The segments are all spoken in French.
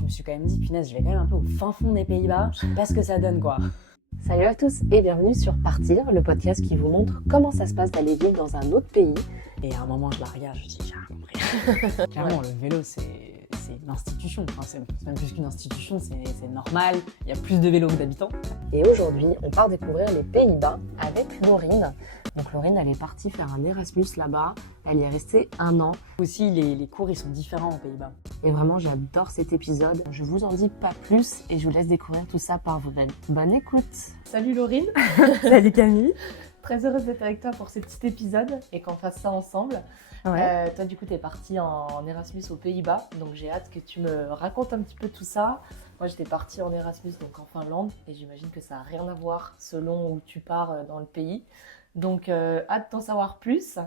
je me suis quand même dit, punaise, je vais quand même un peu au fin fond des Pays-Bas, je sais pas ce que ça donne, quoi. Salut à tous et bienvenue sur Partir, le podcast qui vous montre comment ça se passe d'aller vivre dans un autre pays. Et à un moment, je la regarde, je dis, j'ai rien compris. Clairement, le vélo, c'est une institution. Enfin, c'est même plus qu'une institution, c'est normal. Il y a plus de vélos que d'habitants. Et aujourd'hui, on part découvrir les Pays-Bas avec Laurine. Donc Laurine, elle est partie faire un Erasmus là-bas. Elle y est restée 1 an. Aussi, les cours, ils sont différents aux Pays-Bas. Et vraiment, j'adore cet épisode. Je vous en dis pas plus et je vous laisse découvrir tout ça par vous-même. Bonne écoute. Salut Laurine. Salut Camille. Très heureuse d'être avec toi pour ce petit épisode et qu'on fasse ça ensemble. Ouais. Toi du coup t'es partie en Erasmus aux Pays-Bas, donc j'ai hâte que tu me racontes un petit peu tout ça. Moi j'étais partie en Erasmus donc en Finlande et j'imagine que ça n'a rien à voir selon où tu pars dans le pays. Donc hâte d'en savoir plus.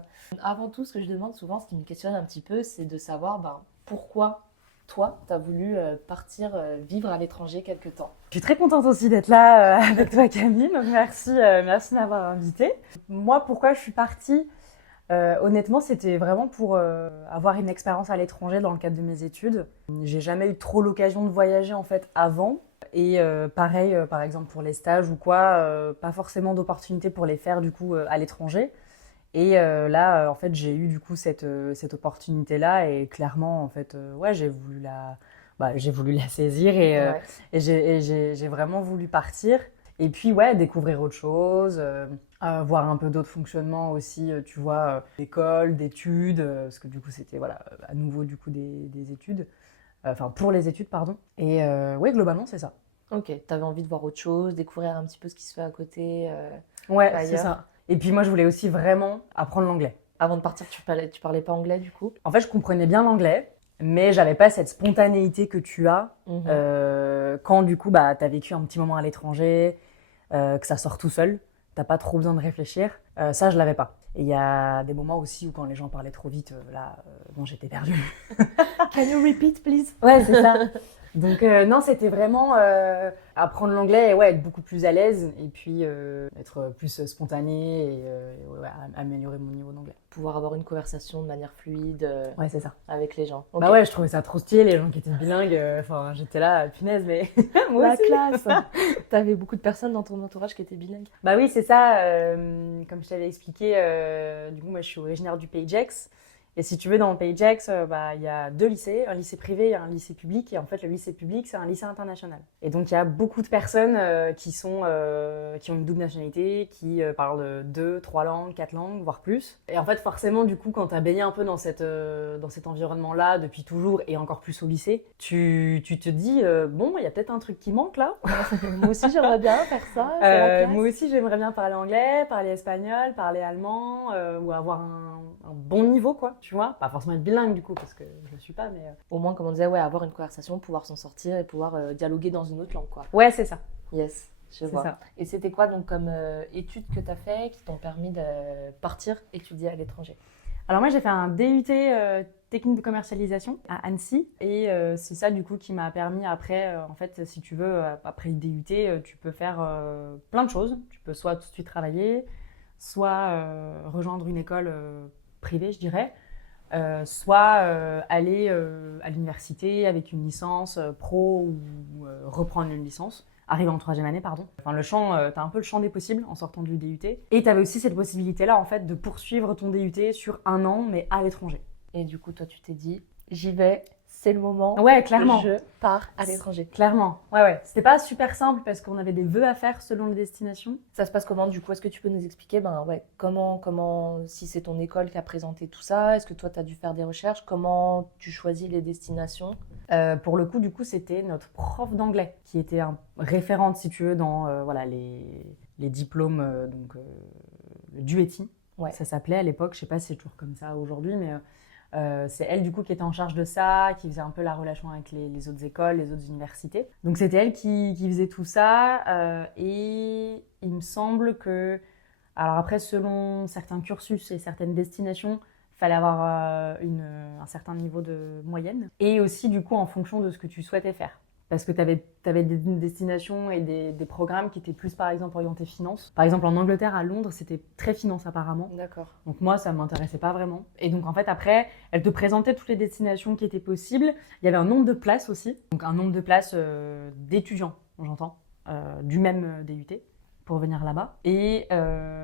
Avant tout, ce que je demande souvent, ce qui me questionne un petit peu, c'est de savoir pourquoi toi t'as voulu partir vivre à l'étranger quelque temps. Je suis très contente aussi d'être là avec toi Camille, donc merci de m'avoir invitée. Moi, pourquoi je suis partie honnêtement, c'était vraiment pour avoir une expérience à l'étranger dans le cadre de mes études. J'ai jamais eu trop l'occasion de voyager en fait avant. Et pareil, par exemple pour les stages ou quoi, pas forcément d'opportunité pour les faire du coup à l'étranger. Et là, en fait, j'ai eu du coup cette opportunité-là et clairement, en fait, ouais, j'ai voulu la saisir et j'ai vraiment voulu partir. Et puis, ouais, découvrir autre chose, voir un peu d'autres fonctionnements aussi, tu vois, d'école, d'études, parce que du coup, c'était, voilà, à nouveau, du coup, des études, enfin, pour les études, pardon. Et ouais, globalement, c'est ça. Ok, t'avais envie de voir autre chose, découvrir un petit peu ce qui se fait à côté Ouais, ailleurs. c'est ça. Et puis, moi, je voulais aussi vraiment apprendre l'anglais. Avant de partir, tu parlais pas anglais du coup? En fait, je comprenais bien l'anglais, mais j'avais pas cette spontanéité que tu as quand, du coup, bah, t'as vécu un petit moment à l'étranger, que ça sort tout seul. T'as pas trop besoin de réfléchir. Ça, je l'avais pas. Et il y a des moments aussi où quand les gens parlaient trop vite, bon, j'étais perdue. Can you repeat please? Ouais, c'est ça. Donc non, c'était vraiment apprendre l'anglais et ouais, être beaucoup plus à l'aise et puis être plus spontanée et ouais, améliorer mon niveau d'anglais. Pouvoir avoir une conversation de manière fluide Ouais, c'est ça. avec les gens. Bah ouais, je trouvais ça trop stylé, les gens qui étaient bilingues. Enfin, j'étais là, punaise, mais moi La aussi. classe. T'avais beaucoup de personnes dans ton entourage qui étaient bilingues. Bah oui, c'est ça. Comme je t'avais expliqué, du coup, moi, je suis originaire du Pays Gex. Et si tu veux, dans le Pays Gex, bah, il y a 2 lycées, un lycée privé et un lycée public. Et en fait, le lycée public, c'est un lycée international. Et donc, il y a beaucoup de personnes qui ont une double nationalité, qui parlent 2, 3 langues, 4 langues, voire plus. Et en fait, forcément, du coup, quand tu as baigné un peu dans cet environnement-là depuis toujours et encore plus au lycée, tu te dis, bon, il y a peut-être un truc qui manque là. Moi aussi, j'aimerais bien faire ça. C'est la classe. Moi aussi, j'aimerais bien parler anglais, parler espagnol, parler allemand, ou avoir un bon niveau, quoi, tu vois. Pas forcément être bilingue, du coup, parce que je le suis pas, mais... Au moins, comme on disait, ouais, avoir une conversation, pouvoir s'en sortir et pouvoir dialoguer dans une autre langue, quoi. Ouais, c'est ça. Yes, je C'est vois. ça. Et c'était quoi, donc, comme études que tu as fait qui t'ont permis de partir étudier à l'étranger? Alors moi, j'ai fait un DUT technique de commercialisation à Annecy. Et c'est ça, du coup, qui m'a permis après, en fait, si tu veux, après le DUT, tu peux faire plein de choses. Tu peux soit tout de suite travailler, soit rejoindre une école privée, je dirais. Soit aller à l'université avec une licence pro ou reprendre une licence, arriver en 3e année, pardon. Enfin, le champ, t'as un peu le champ des possibles en sortant du DUT. Et t'avais aussi cette possibilité-là, en fait, de poursuivre ton DUT sur 1 an, mais à l'étranger. Et du coup, toi, tu t'es dit, j'y vais, c'est le moment. Ouais, clairement. Je pars à l'étranger. Clairement, ouais. C'était pas super simple parce qu'on avait des vœux à faire selon les destinations. Ça se passe comment, du coup? Est-ce que tu peux nous expliquer, comment, si c'est ton école qui a présenté tout ça, est-ce que toi, tu as dû faire des recherches? Comment tu choisis les destinations? Pour le coup, du coup, c'était notre prof d'anglais qui était référente, si tu veux, dans voilà, les diplômes, le DUETI, ça s'appelait à l'époque. Je sais pas si c'est toujours comme ça aujourd'hui, mais c'est elle, du coup, qui était en charge de ça, qui faisait un peu la relation avec les autres écoles, les autres universités. Donc, c'était elle qui faisait tout ça. Et il me semble que... Alors après, selon certains cursus et certaines destinations, il fallait avoir un certain niveau de moyenne. Et aussi, du coup, en fonction de ce que tu souhaitais faire. Parce que tu avais des destinations et des programmes qui étaient plus, par exemple, orientés finance. Par exemple, en Angleterre, à Londres, c'était très finance apparemment. D'accord. Donc moi, ça ne m'intéressait pas vraiment. Et donc en fait, après, elle te présentait toutes les destinations qui étaient possibles. Il y avait un nombre de places aussi. Donc un nombre de places d'étudiants, j'entends, du même DUT pour venir là-bas. Et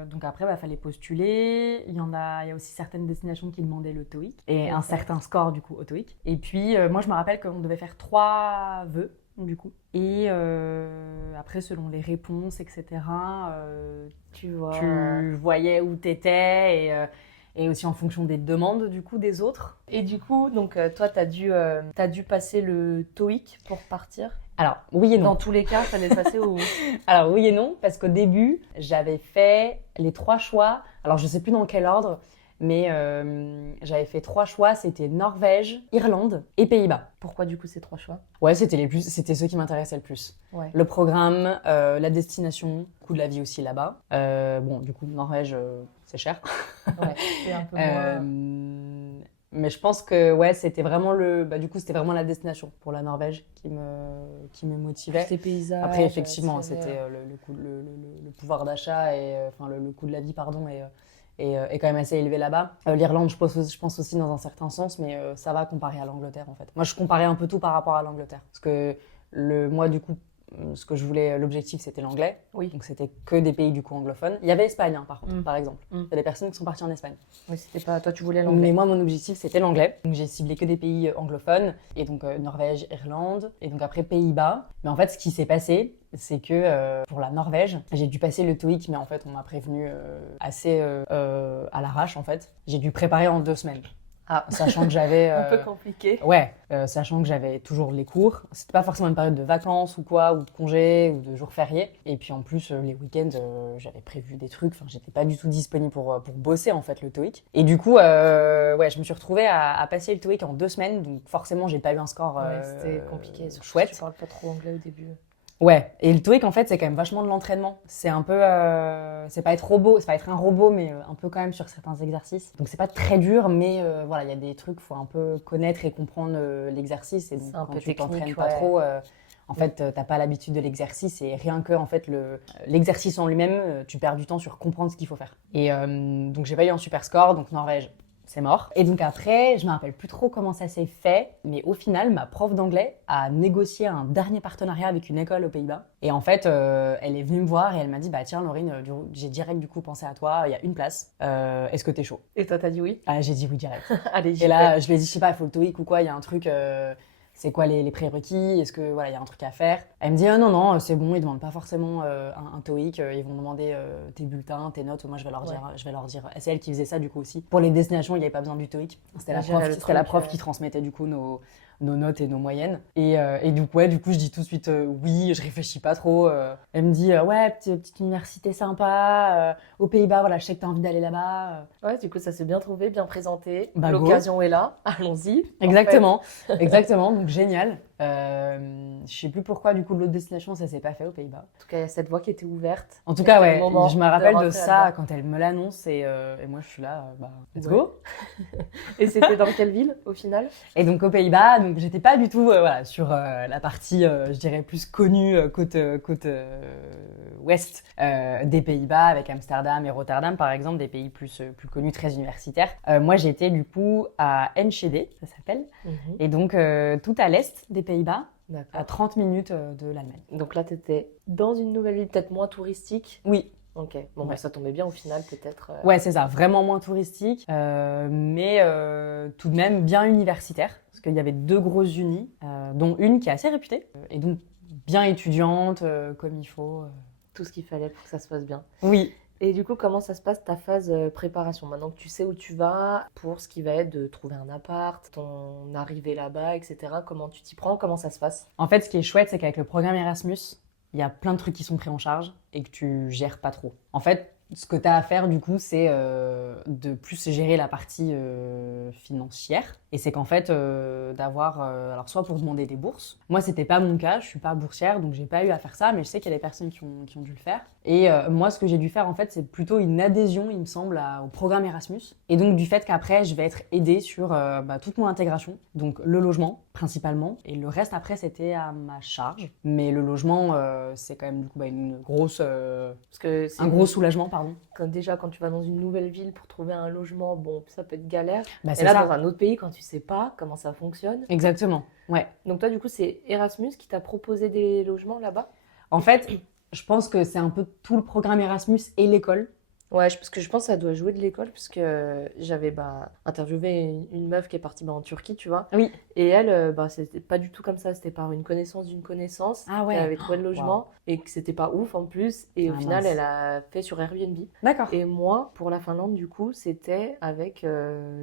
donc après, il fallait postuler. Il y a aussi certaines destinations qui demandaient le TOEIC et un certain score du coup au TOEIC. Et puis moi, je me rappelle qu'on devait faire 3 vœux du coup. Et après, selon les réponses, etc., tu voyais où t'étais et aussi en fonction des demandes du coup des autres. Et du coup, donc toi, t'as dû passer le TOEIC pour partir. Alors, oui et non. Dans tous les cas, fallait passer au... Alors, oui et non, parce qu'au début, j'avais fait les 3 choix. Alors, je sais plus dans quel ordre, mais j'avais fait 3 choix. C'était Norvège, Irlande et Pays-Bas. Pourquoi du coup ces 3 choix? Ouais, c'était ceux qui m'intéressaient le plus. Ouais. Le programme, la destination, le coût de la vie aussi là-bas. Bon, du coup, Norvège, c'est cher. Ouais, c'est un peu moins... Mais je pense que ouais, c'était vraiment c'était vraiment la destination pour la Norvège qui me motivait. Les paysages. Après, effectivement, c'était le pouvoir d'achat et le coût de la vie, pardon, est quand même assez élevé là-bas. L'Irlande, je pense aussi dans un certain sens, mais ça va comparé à l'Angleterre en fait. Moi, je comparais un peu tout par rapport à l'Angleterre, parce que moi, du coup, ce que je voulais, l'objectif, c'était l'anglais. Oui. Donc, c'était que des pays du coup anglophones. Il y avait Espagne, hein, par contre, par exemple. Mm. Il y a des personnes qui sont parties en Espagne. Oui, c'était pas... Toi, tu voulais l'anglais. Mais moi, mon objectif, c'était l'anglais. Donc, j'ai ciblé que des pays anglophones. Et donc, Norvège, Irlande. Et donc, après, Pays-Bas. Mais en fait, ce qui s'est passé, c'est que pour la Norvège, j'ai dû passer le TOEIC. Mais en fait, on m'a prévenu assez à l'arrache, en fait. J'ai dû préparer en 2 semaines. Ah, sachant que j'avais... un peu compliqué. Ouais, sachant que j'avais toujours les cours. C'était pas forcément une période de vacances ou quoi, ou de congés, ou de jours fériés. Et puis en plus, les week-ends, j'avais prévu des trucs. Enfin, j'étais pas du tout disponible pour bosser, en fait, le TOEIC. Et du coup, ouais, je me suis retrouvée à passer le TOEIC en 2 semaines. Donc forcément, j'ai pas eu un score ouais, c'était compliqué. Chouette. Tu parles pas trop anglais au début. Ouais, et le TOEIC en fait c'est quand même vachement de l'entraînement. C'est un peu, c'est pas être robot, c'est pas être un robot, mais un peu quand même sur certains exercices. Donc c'est pas très dur, mais voilà, il y a des trucs, faut un peu connaître et comprendre l'exercice. Et donc un quand peu tu t'entraînes technique, pas ouais. trop, en fait t'as pas l'habitude de l'exercice et rien que en fait l'exercice en lui-même, tu perds du temps sur comprendre ce qu'il faut faire. Et donc j'ai pas eu un super score, donc Norvège. C'est mort. Et donc après, je me rappelle plus trop comment ça s'est fait, mais au final, ma prof d'anglais a négocié un dernier partenariat avec une école aux Pays-Bas. Et en fait, elle est venue me voir et elle m'a dit, bah tiens Laurine, j'ai direct du coup pensé à toi, il y a une place, est-ce que t'es chaud? Et toi, t'as dit oui? Ah, j'ai dit oui direct. Allez, Et là, je lui ai dit, je sais pas, il faut le TOEIC ou quoi, il y a un truc... c'est quoi les prérequis? Est-ce que voilà, il y a un truc à faire? Elle me dit non, c'est bon, ils demandent pas forcément un TOEIC, ils vont demander tes bulletins, tes notes. Moi, je vais leur dire. C'est elle qui faisait ça du coup aussi. Pour les destinations, il n'y avait pas besoin du TOEIC. C'était la prof qui transmettait du coup nos notes et nos moyennes. Et du coup, je dis tout de suite oui, je réfléchis pas trop. Elle me dit ouais, petite université sympa, aux Pays-Bas, voilà, je sais que t'as envie d'aller là-bas. Ouais, du coup, ça s'est bien trouvé, bien présenté. Bah, l'occasion est là, allons-y. Exactement, exactement, donc génial. Je sais plus pourquoi du coup l'autre destination ça s'est pas fait aux Pays-Bas. En tout cas, il y a cette voie qui était ouverte. En tout cas, ouais, moment je me rappelle de rentrer ça là-dedans. quand elle me l'annonce et moi je suis là, let's Ouais. go. Et c'était dans quelle ville au final? Et donc aux Pays-Bas, donc j'étais pas du tout voilà, sur la partie, je dirais plus connue côte ouest des Pays-Bas avec Amsterdam et Rotterdam par exemple, des pays plus connus, très universitaires. Moi j'étais du coup à Enschede, ça s'appelle, et donc tout à l'est des Pays-Bas. À D'accord. 30 minutes de l'Allemagne. Donc là, t'étais dans une nouvelle ville peut-être moins touristique. Oui. Ok, bon, Ouais. bah, ça tombait bien au final, peut-être. Ouais, c'est ça, vraiment moins touristique, mais tout de même bien universitaire, parce qu'il y avait 2 grosses unis, dont une qui est assez réputée, et donc bien étudiante, comme il faut. Tout ce qu'il fallait pour que ça se passe bien. Oui. Et du coup, comment ça se passe ta phase préparation? Maintenant que tu sais où tu vas, pour ce qui va être de trouver un appart, ton arrivée là-bas, etc. Comment tu t'y prends? Comment ça se passe? En fait, ce qui est chouette, c'est qu'avec le programme Erasmus, il y a plein de trucs qui sont pris en charge et que tu gères pas trop. En fait, Ce que tu as à faire, du coup, c'est de plus gérer la partie financière. Et c'est qu'en fait, d'avoir... alors, soit pour demander des bourses. Moi, c'était pas mon cas, je suis pas boursière, donc j'ai pas eu à faire ça, mais je sais qu'il y a des personnes qui ont dû le faire. Et moi, ce que j'ai dû faire, en fait, c'est plutôt une adhésion, il me semble, au programme Erasmus. Et donc, du fait qu'après, je vais être aidée sur toute mon intégration. Donc, le logement, principalement. Et le reste, après, c'était à ma charge. Mais le logement, c'est quand même, du coup, une grosse... Parce que c'est un gros soulagement, pardon. déjà, quand tu vas dans une nouvelle ville pour trouver un logement, bon, ça peut être galère. Bah, Et c'est là, ça. dans un autre pays, quand tu sais pas comment ça fonctionne. Exactement, ouais. Donc toi, du coup, c'est Erasmus qui t'a proposé des logements là-bas? En fait, je pense que c'est un peu tout le programme Erasmus et l'école. Ouais, parce que je pense que ça doit jouer de l'école, parce que j'avais interviewé une meuf qui est partie en Turquie, tu vois. Oui. Et elle, c'était pas du tout comme ça, c'était par une connaissance d'une connaissance Ah ouais. qu'elle avait trouvé le logement Wow. et que c'était pas ouf en plus. Et au Ah, final, mince. elle a fait sur Airbnb. D'accord. Et moi, pour la Finlande, du coup, c'était avec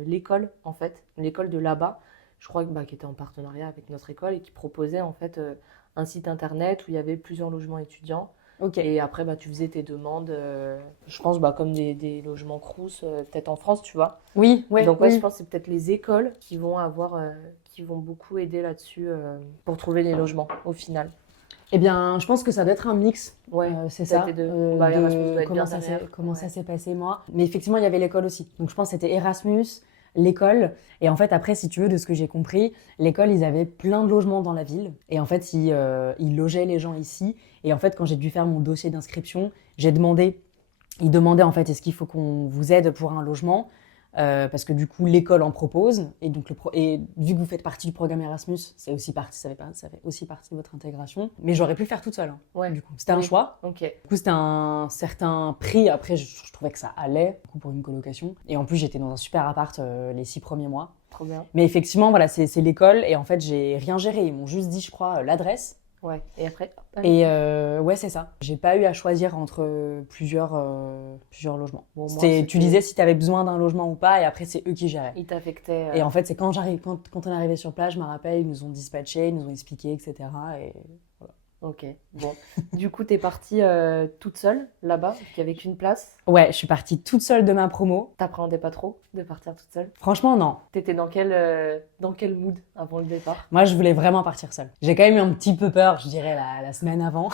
l'école, en fait, l'école de là-bas, je crois qui était en partenariat avec notre école et qui proposait en fait un site internet où il y avait plusieurs logements étudiants. Ok. Et après, tu faisais tes demandes, je pense, comme des logements Crous, peut-être en France, tu vois. Oui, ouais. Donc, ouais, oui. je pense que c'est peut-être les écoles qui vont qui vont beaucoup aider là-dessus pour trouver les logements, au final. Eh bien, je pense que ça doit être un mix. Ouais, c'est peut-être ça. les deux. Erasmus doit être comment bien ça s'est, derrière. comment Ouais. ça s'est passé, moi. Mais effectivement, il y avait l'école aussi. Donc, je pense que c'était Erasmus, l'école. Et en fait, après, si tu veux, de ce que j'ai compris, l'école, ils avaient plein de logements dans la ville. Et en fait, ils logeaient les gens ici. Et en fait, quand j'ai dû faire mon dossier d'inscription, ils demandaient en fait, est-ce qu'il faut qu'on vous aide pour un logement? Parce que du coup, l'école en propose. Et donc, et vu que vous faites partie du programme Erasmus, ça fait aussi partie de votre intégration. Mais j'aurais pu le faire toute seule. Hein, Ouais. du coup, c'était un Oui. choix. Ok. Du coup, c'était un certain prix. Après, je trouvais que ça allait du coup, pour une colocation. Et en plus, j'étais dans un super appart les 6 premiers mois. Trop bien. Mais effectivement, voilà, c'est l'école. Et en fait, j'ai rien géré. Ils m'ont juste dit, je crois, l'adresse. Ouais. Et après, hop, Et ouais, c'est ça. J'ai pas eu à choisir entre plusieurs logements. Bon, moi, Tu c'était- disais si tu avais besoin d'un logement ou pas, et après, c'est eux qui géraient. il t'affectait. Et en fait, c'est quand on est arrivé sur place, je me rappelle, ils nous ont dispatchés, ils nous ont expliqué, etc. Et Ok. Bon. Du coup, t'es partie toute seule là-bas, parce qu'il n'y avait qu'une place. ouais, je suis partie toute seule de ma promo. T'appréhendais pas trop de partir toute seule? Franchement, non. T'étais dans quel mood avant le départ? Moi, je voulais vraiment partir seule. J'ai quand même eu un petit peu peur, je dirais, la semaine avant.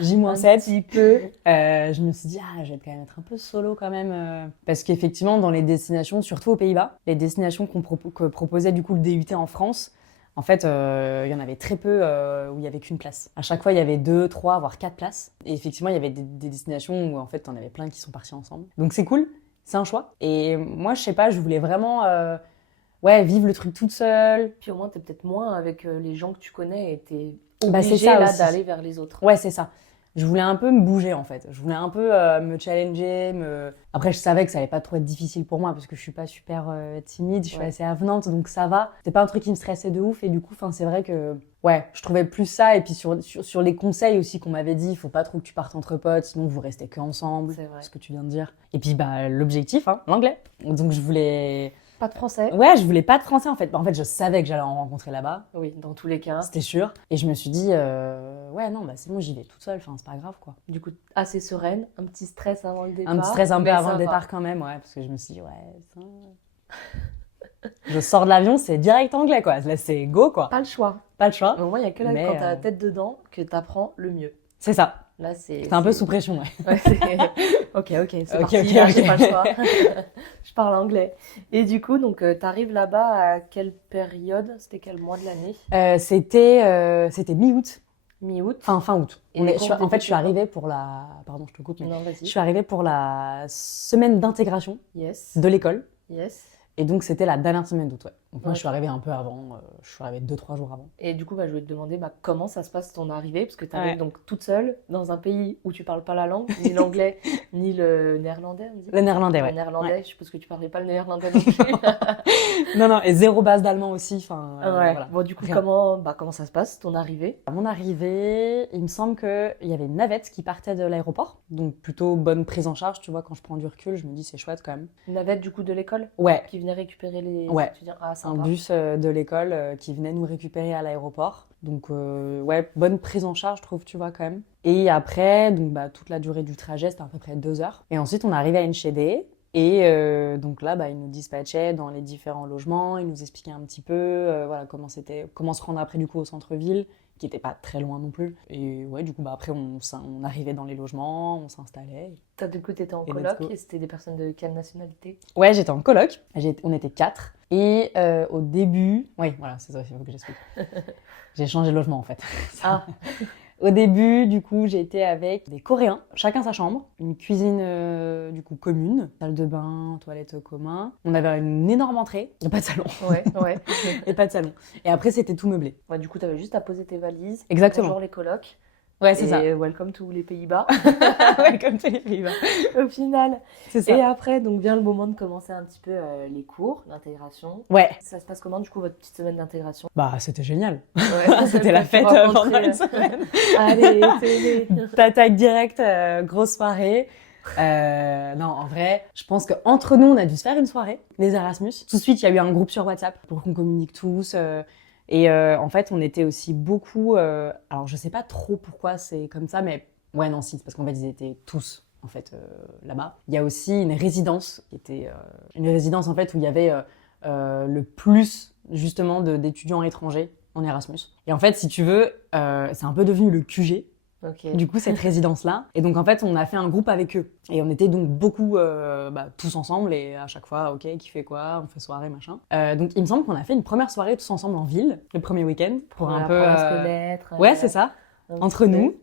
J-7. petit peu. Je me suis dit, je vais quand même être un peu solo quand même. Parce qu'effectivement, dans les destinations, surtout aux Pays-Bas, les destinations que proposait du coup le DUT en France, en fait, il y en avait très peu où il n'y avait qu'une place. À chaque fois, il y avait 2, 3, voire 4 places. Et effectivement, il y avait des destinations où en fait, t'en avais plein qui sont partis ensemble. Donc c'est cool, c'est un choix. Et moi, je sais pas, je voulais vraiment vivre le truc toute seule. Puis au moins, t'es peut-être moins avec les gens que tu connais et t'es C'est obligé ça là aussi. d'aller vers les autres. Ouais, c'est ça. Je voulais un peu me bouger en fait. Je voulais un peu me challenger. Après, je savais que ça allait pas trop être difficile pour moi parce que je suis pas super timide, je suis Ouais. assez avenante, donc ça va. C'était pas un truc qui me stressait de ouf et du coup, c'est vrai que ouais, je trouvais plus ça. Et puis sur les conseils aussi qu'on m'avait dit, il faut pas trop que tu partes entre potes, sinon vous restez que ensemble. C'est vrai. Ce que tu viens de dire. Et puis l'objectif, l'anglais. Donc je voulais. Pas de français? Ouais, je voulais pas de français en fait. En fait, je savais que j'allais en rencontrer là-bas. Oui, dans tous les cas. C'était sûr. Et je me suis dit, ouais, non, c'est bon, j'y vais toute seule, c'est pas grave, quoi. Du coup, assez sereine, un petit stress avant le départ. Un petit stress un peu mais avant ça le va. départ quand même, ouais, parce que je me suis dit, ouais, ça... Je sors de l'avion, c'est direct anglais, quoi. Là, c'est go, quoi. Pas le choix. Pas le choix. Mais au moins, il n'y a que là, Mais, quand t'as la tête dedans, que t'apprends le mieux. C'est ça. Là, c'est... C'est un peu sous pression, ouais. Ouais, ok, c'est Ok, parti, ok, là, ok. j'ai pas le choix. Je parle anglais. Et du coup, donc, t'arrives là-bas à quelle période? C'était quel mois de l'année? C'était mi-août, Mi-août? fin août. Et les cours En fait, je suis débutent arrivée pour la... Pardon, je te coupe, mais... Non, Je vas-y. suis arrivée pour la semaine d'intégration Yes. de l'école. Yes. Et donc, c'était la dernière semaine d'août, ouais. Donc, moi, Ouais. je suis arrivée un peu avant. Je suis arrivée 2-3 jours avant. Et du coup, je voulais te demander comment ça se passe ton arrivée, parce que tu arrives Ouais. donc toute seule dans un pays où tu parles pas la langue, ni l'anglais, ni le néerlandais, on dit. Le néerlandais, ouais. Le néerlandais, Ouais. je suppose que tu parlais pas le néerlandais non plus. Non, et zéro base d'allemand aussi. Enfin, Ouais. voilà. Bon, du coup, Rien. comment ça se passe, ton arrivée? À mon arrivée, il me semble qu'il y avait une navette qui partait de l'aéroport. Donc, plutôt bonne prise en charge. Tu vois, quand je prends du recul, je me dis c'est chouette quand même. Une navette, du coup, de l'école Ouais, qui venait récupérer les Ouais. étudiants. Ah, un bus de l'école qui venait nous récupérer à l'aéroport. Donc, ouais, bonne prise en charge, je trouve, tu vois, quand même. Et après, donc, toute la durée du trajet, c'était à peu près 2 heures. Et ensuite, on arrivait à Enschede. Et donc là, ils nous dispatchaient dans les différents logements, ils nous expliquaient un petit peu voilà, comment se rendre après du coup au centre-ville, qui n'était pas très loin non plus. Et ouais, du coup, après, on arrivait dans les logements, on s'installait. Du coup, t'étais en Et coloc let's go. et c'était des personnes de quelle nationalité? Ouais, j'étais en coloc, on était 4. Et au début, oui, voilà, c'est ça, il faut que j'explique. J'ai changé de logement en fait. Ah, Au début, du coup, j'ai été avec des Coréens, chacun sa chambre, une cuisine du coup commune, salle de bain, toilette commun. On avait une énorme entrée, et pas de salon. ouais, ouais. Et pas de salon. Et après, c'était tout meublé. Ouais, du coup, t'avais juste à poser tes valises. Exactement. Bonjour les colocs. Ouais, c'est ça. Et welcome to les Pays-Bas. Ouais, comme tous les Pays-Bas. Au final. C'est ça. Et après, donc vient le moment de commencer un petit peu les cours, l'intégration. Ouais. Ça se passe comment, du coup, votre petite semaine d'intégration? C'était génial. Ouais, C'était la fête pendant une semaine. Allez, télé. T'attaques direct, grosse soirée. Non, en vrai, je pense qu'entre nous, on a dû se faire une soirée, les Erasmus. Tout de suite, il y a eu un groupe sur WhatsApp pour qu'on communique tous. Et en fait, on était aussi beaucoup... alors, je sais pas trop pourquoi c'est comme ça, mais... Ouais, non, si, c'est parce qu'en fait, ils étaient tous, en fait, là-bas. Il y a aussi une résidence, qui était une résidence, en fait, où il y avait le plus, justement, d'étudiants étrangers en Erasmus. Et en fait, si tu veux, c'est un peu devenu le QG. Ok. Du coup, cette résidence-là. Et donc, en fait, on a fait un groupe avec eux. Et on était donc beaucoup, tous ensemble. Et à chaque fois, ok, qui fait quoi? On fait soirée, machin. Donc, il me semble qu'on a fait une première soirée tous ensemble en ville, le premier week-end. Pour un peu. apprendre à se connaître. Ouais, c'est ça. un Entre petit peu. nous.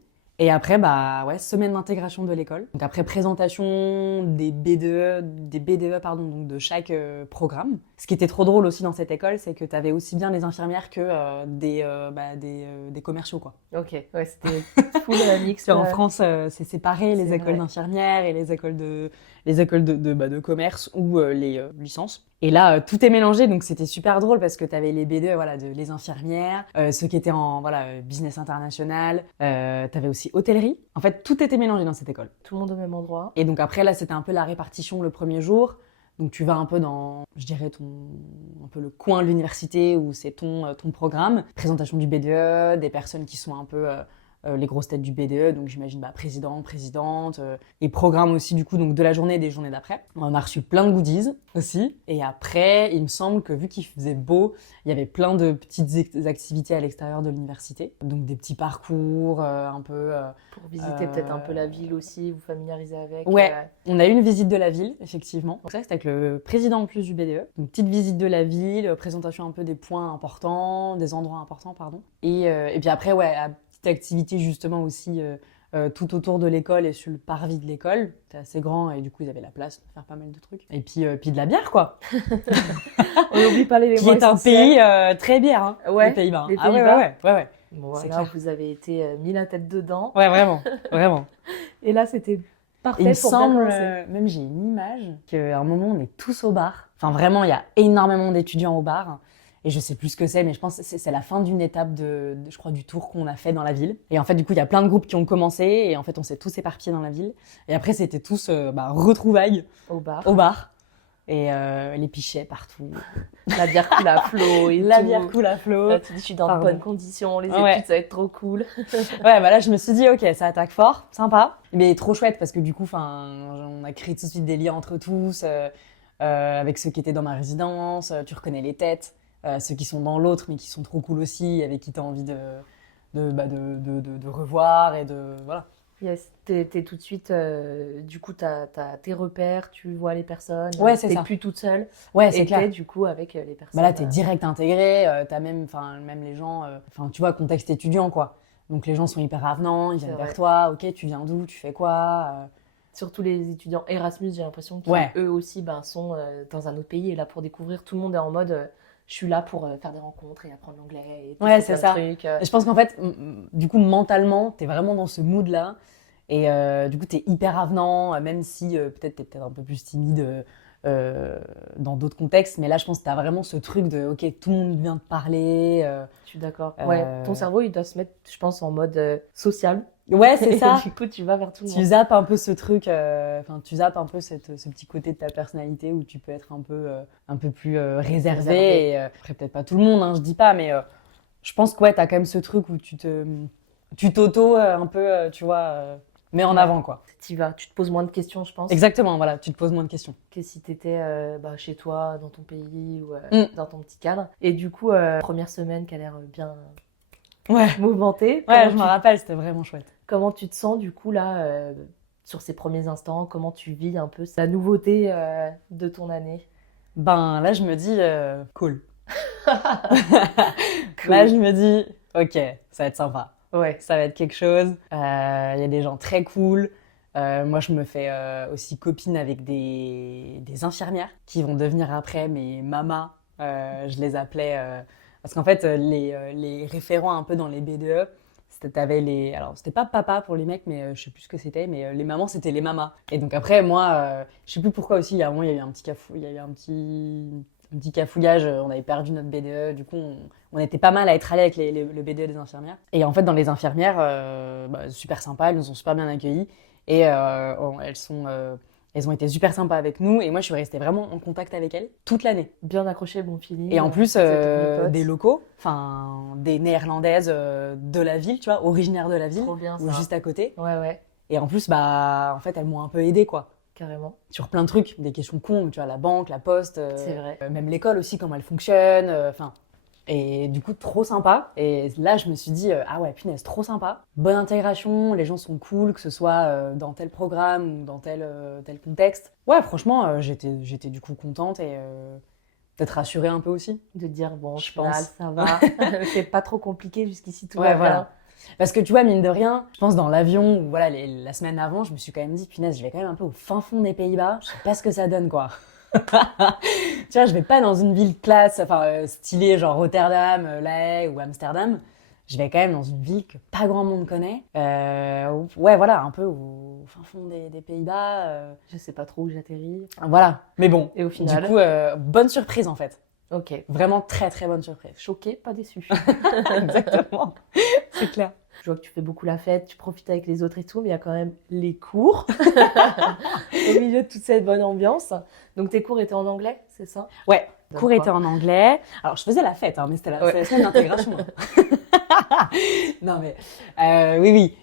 Et après, ouais, semaine d'intégration de l'école. Donc après, présentation des BDE, pardon, donc de chaque programme. Ce qui était trop drôle aussi dans cette école, c'est que tu avais aussi bien des infirmières que des commerciaux, quoi. Ok, ouais, c'était full mix. En France, c'est séparé, les C'est écoles vrai. d'infirmières et les écoles de commerce ou les licences. Et là, tout est mélangé, donc c'était super drôle parce que tu avais les BDE, voilà, les infirmières, ceux qui étaient en business international, tu avais aussi hôtellerie. En fait, tout était mélangé dans cette école. Tout le monde au même endroit. Et donc après, là, c'était un peu la répartition le premier jour. Donc tu vas un peu dans, je dirais, un peu le coin de l'université où c'est ton programme. Présentation du BDE, des personnes qui sont un peu les grosses têtes du BDE, donc j'imagine président, présidente, et programme aussi du coup donc de la journée et des journées d'après. On a reçu plein de goodies aussi. Et après, il me semble que vu qu'il faisait beau, il y avait plein de petites activités à l'extérieur de l'université. Donc des petits parcours, un peu... Pour visiter peut-être un peu la ville aussi, vous familiariser avec. Ouais. On a eu une visite de la ville, effectivement. Donc ça, c'était avec le président en plus du BDE. Donc petite visite de la ville, présentation un peu des points importants, des endroits importants, pardon. Et puis après, ouais, petite activité justement aussi tout autour de l'école et sur le parvis de l'école. C'était assez grand et du coup, ils avaient la place pour faire pas mal de trucs. Et puis de la bière, quoi. On n'oublie pas les Qui est un pays très bière, hein, Ouais, les Pays-Bas. les Ah Pays-Bas. ouais. Bon, C'est voilà, clair. vous avez été mis la tête dedans. Ouais, vraiment, vraiment. Et là, c'était parfait Il me pour bien semble, commencer. même j'ai une image, qu'à un moment, on est tous au bar. Enfin, vraiment, il y a énormément d'étudiants au bar. Et je sais plus ce que c'est, mais je pense que c'est la fin d'une étape je crois, du tour qu'on a fait dans la ville. Et en fait, du coup, il y a plein de groupes qui ont commencé. Et en fait, on s'est tous éparpillés dans la ville. Et après, c'était tous retrouvailles Au bar. au bar. Et les pichets partout. La bière coule à flot et La tout. bière coule à flot. Là, tu dis, je suis dans de Pardon. bonnes conditions, les études, Ouais. ça va être trop cool. Ouais, là, je me suis dit, ok, ça attaque fort, sympa. Mais trop chouette parce que du coup, on a créé tout de suite des liens entre tous, avec ceux qui étaient dans ma résidence. Tu reconnais les têtes, ceux qui sont dans l'autre, mais qui sont trop cool aussi, avec qui tu as envie de revoir et de. Voilà. Yes, t'es tout de suite, du coup, t'as tes repères, tu vois les personnes. Ouais, c'est t'es ça. plus toute seule. Ouais, c'est Et clair. t'es, du coup, avec les personnes. Là, t'es direct intégré, t'as même les gens, tu vois, contexte étudiant, quoi. Donc les gens sont hyper avenants, ils viennent C'est vers vrai. toi, ok, tu viens d'où, tu fais quoi Surtout les étudiants Erasmus, j'ai l'impression qu'ils, Ouais. eux aussi, sont dans un autre pays et là pour découvrir. Tout le monde est en mode, je suis là pour faire des rencontres et apprendre l'anglais. Et Ouais, tester c'est plein ça. de trucs. Et je pense qu'en fait, du coup, mentalement, t'es vraiment dans ce mood-là. Et du coup, t'es hyper avenant, même si peut-être t'es peut-être un peu plus timide dans d'autres contextes. Mais là, je pense que t'as vraiment ce truc de, ok, tout le monde vient te parler. Je suis d'accord. Ouais, ton cerveau, il doit se mettre, je pense, en mode social. Ouais, c'est Et ça. du coup, tu vas vers tout le Tu monde. zappes un peu ce truc, tu zappes un peu ce petit côté de ta personnalité où tu peux être un peu plus réservé. Réservé. Et, après, peut-être pas tout le monde, hein, je dis pas, mais je pense que ouais, t'as quand même ce truc où tu t'auto un peu, tu vois, mets en Ouais. avant, quoi. Tu vas, tu te poses moins de questions, je pense, Exactement, voilà, tu te poses moins de questions. que si tu étais chez toi, dans ton pays ou dans ton petit cadre. Et du coup, première semaine qui a l'air bien Ouais, mouvementée. ouais, je me rappelle, c'était vraiment chouette. Comment tu te sens du coup là, sur ces premiers instants? Comment tu vis un peu la nouveauté de ton année? Ben là, je me dis, cool. Là, je me dis, ok, ça va être sympa. Ouais. Ça va être quelque chose. Il y a des gens très cool. Moi, je me fais aussi copine avec des infirmières qui vont devenir après mes mamas. Je les appelais parce qu'en fait, les référents un peu dans les BDE, t'avais les. Alors, c'était pas papa pour les mecs, mais je sais plus ce que c'était, mais les mamans, c'était les mamas. Et donc après, moi, je sais plus pourquoi aussi, il y a un moment, il y a eu un petit cafou, il y a eu un petit cafouillage, on avait perdu notre BDE, du coup, on était pas mal à être allés avec le BDE des infirmières. Et en fait, dans les infirmières, super sympa, elles nous ont super bien accueillis. Et elles ont été super sympas avec nous. Et moi, je suis restée vraiment en contact avec elles toute l'année. Bien accroché, bon feeling. Et en plus, vous êtes devenus potes. des locaux, enfin, des néerlandaises de la ville, tu vois, originaires de la ville, Trop bien ou ça. juste à côté. Ouais, Et en plus, en fait, elles m'ont un peu aidée, quoi. carrément. Sur plein de trucs, des questions cons, tu vois, la banque, la poste, C'est vrai. même l'école aussi, comment elle fonctionne, enfin. Et du coup, trop sympa. Et là, je me suis dit, ah ouais, punaise, trop sympa. Bonne intégration, les gens sont cool, que ce soit dans tel programme ou dans tel contexte. Ouais, franchement, j'étais du coup contente et peut-être rassurée un peu aussi. De dire, bon, au Je final, pense. ça va. C'est pas trop compliqué jusqu'ici, tout Ouais, va bien. voilà. Parce que tu vois, mine de rien, je pense dans l'avion, ou voilà, la semaine avant, je me suis quand même dit, punaise, je vais quand même un peu au fin fond des Pays-Bas, je sais pas ce que ça donne, quoi. Tu vois, je vais pas dans une ville classe, enfin stylée, genre Rotterdam, La Haye ou Amsterdam. Je vais quand même dans une ville que pas grand monde connaît. Ouais, voilà, un peu au fin fond des Pays-Bas. Je sais pas trop où j'atterris. Voilà. Mais bon, Et au final, du coup, bonne surprise en fait. ok. Vraiment très très bonne surprise. Choqué, pas déçu. Exactement. C'est clair. Je vois que tu fais beaucoup la fête, tu profites avec les autres et tout, mais il y a quand même les cours au milieu de toute cette bonne ambiance. Donc tes cours étaient en anglais, c'est ça? Ouais, Donc cours quoi était en anglais. Alors, je faisais la fête, hein, mais c'était Ouais. c'est la semaine d'intégration. Non, mais oui, oui.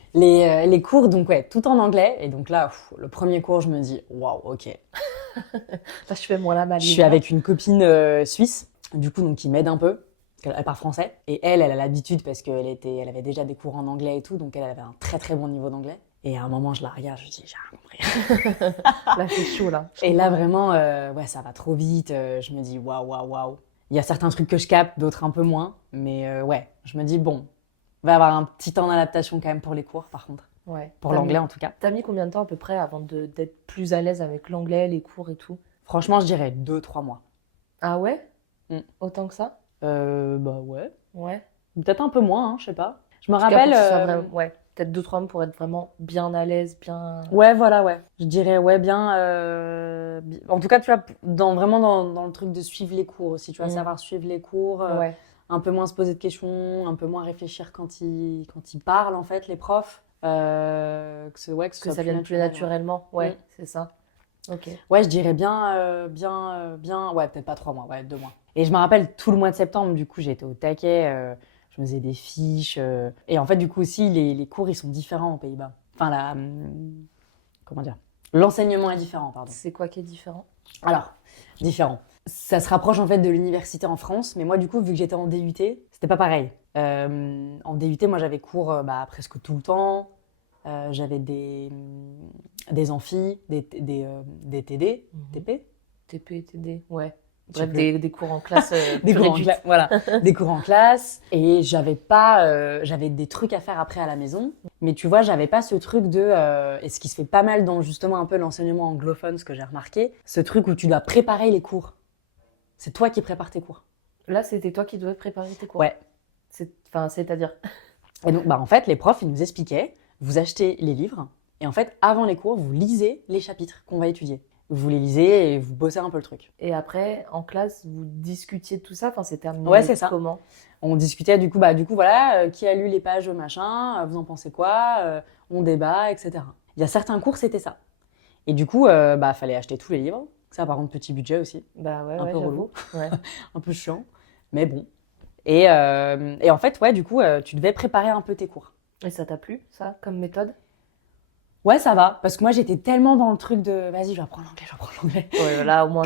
Les cours, donc ouais, tout en anglais. Et donc là, le premier cours, je me dis, waouh, ok. Là, je fais moins la maline. Je suis avec une copine suisse, du coup, donc qui m'aide un peu. Elle parle français. Et elle a l'habitude parce elle avait déjà des cours en anglais et tout, donc elle avait un très très bon niveau d'anglais. Et à un moment, je la regarde, je dis, j'ai rien compris. Là, c'est chaud, là. Et là, vraiment, ouais, ça va trop vite. Je me dis, waouh, waouh, waouh. Il y a certains trucs que je capte, d'autres un peu moins. Mais ouais, je me dis, bon, va y avoir un petit temps d'adaptation quand même pour les cours, par contre. Ouais. Pour l'anglais, en tout cas. T'as mis combien de temps à peu près avant d'être plus à l'aise avec l'anglais, les cours et tout? Franchement, je dirais 2-3 mois. Ah ouais? Mm. Autant que ça? Bah ouais. Ouais. Peut-être un peu moins, hein, je sais pas. Je me En tout cas, rappelle. pour que ce soit vraiment- ouais. Peut-être 2-3 mois pour être vraiment bien à l'aise, bien. Ouais, voilà, ouais. Je dirais, ouais, bien. En tout cas, tu vois, vraiment dans le truc de suivre les cours aussi, tu vois, Mm. savoir suivre les cours, Ouais. un peu moins se poser de questions, un peu moins réfléchir quand ils parlent, en fait, les profs. Ouais, que ce Que soit ça vienne plus naturel, ouais. naturellement. Ouais, Mm. c'est ça. Ok. Ouais, je dirais bien, ouais, peut-être pas 3 mois, ouais, 2 mois. Et je me rappelle tout le mois de septembre, du coup, j'étais au taquet, je me faisais des fiches. Et en fait, du coup, aussi, les cours, ils sont différents aux Pays-Bas. Enfin, comment dire? L'enseignement est différent, pardon. C'est quoi qui est différent? Alors, différent. Ça se rapproche en fait de l'université en France, mais moi, du coup, vu que j'étais en DUT, c'était pas pareil. En DUT, moi, j'avais cours presque tout le temps. J'avais des amphis, des TD, Mhm. TP. TP, TD, ouais. Je Bref, sais des cours en classe Des plus cours en réduits. classe, voilà, des cours en classe. Et j'avais des trucs à faire après à la maison. Mais tu vois, j'avais pas ce truc et ce qui se fait pas mal dans justement un peu l'enseignement anglophone, ce que j'ai remarqué, ce truc où tu dois préparer les cours. C'est toi qui prépares tes cours. Là, c'était toi qui devais préparer tes cours. Ouais. Enfin, c'est-à-dire. Et donc, en fait, les profs, ils nous expliquaient, vous achetez les livres, et en fait, avant les cours, vous lisez les chapitres qu'on va étudier. vous les lisez et vous bossez un peu le truc. Et après, en classe, vous discutiez de tout ça. Enfin, c'est terminé. Ouais, c'est ça. Comment? On discutait du coup, voilà, qui a lu les pages machin, vous en pensez quoi, on débat, etc. Il y a certains cours, c'était ça. Et du coup, fallait acheter tous les livres. Ça, par contre, petit budget aussi. Bah ouais, Un peu relou. Ouais. Un peu chiant, mais bon. Et en fait, ouais, du coup, tu devais préparer un peu tes cours. Et ça t'a plu, ça, comme méthode? Ouais, ça va, parce que moi, j'étais tellement dans le truc de vas-y, je vais apprendre l'anglais. Ouais, là, au moins,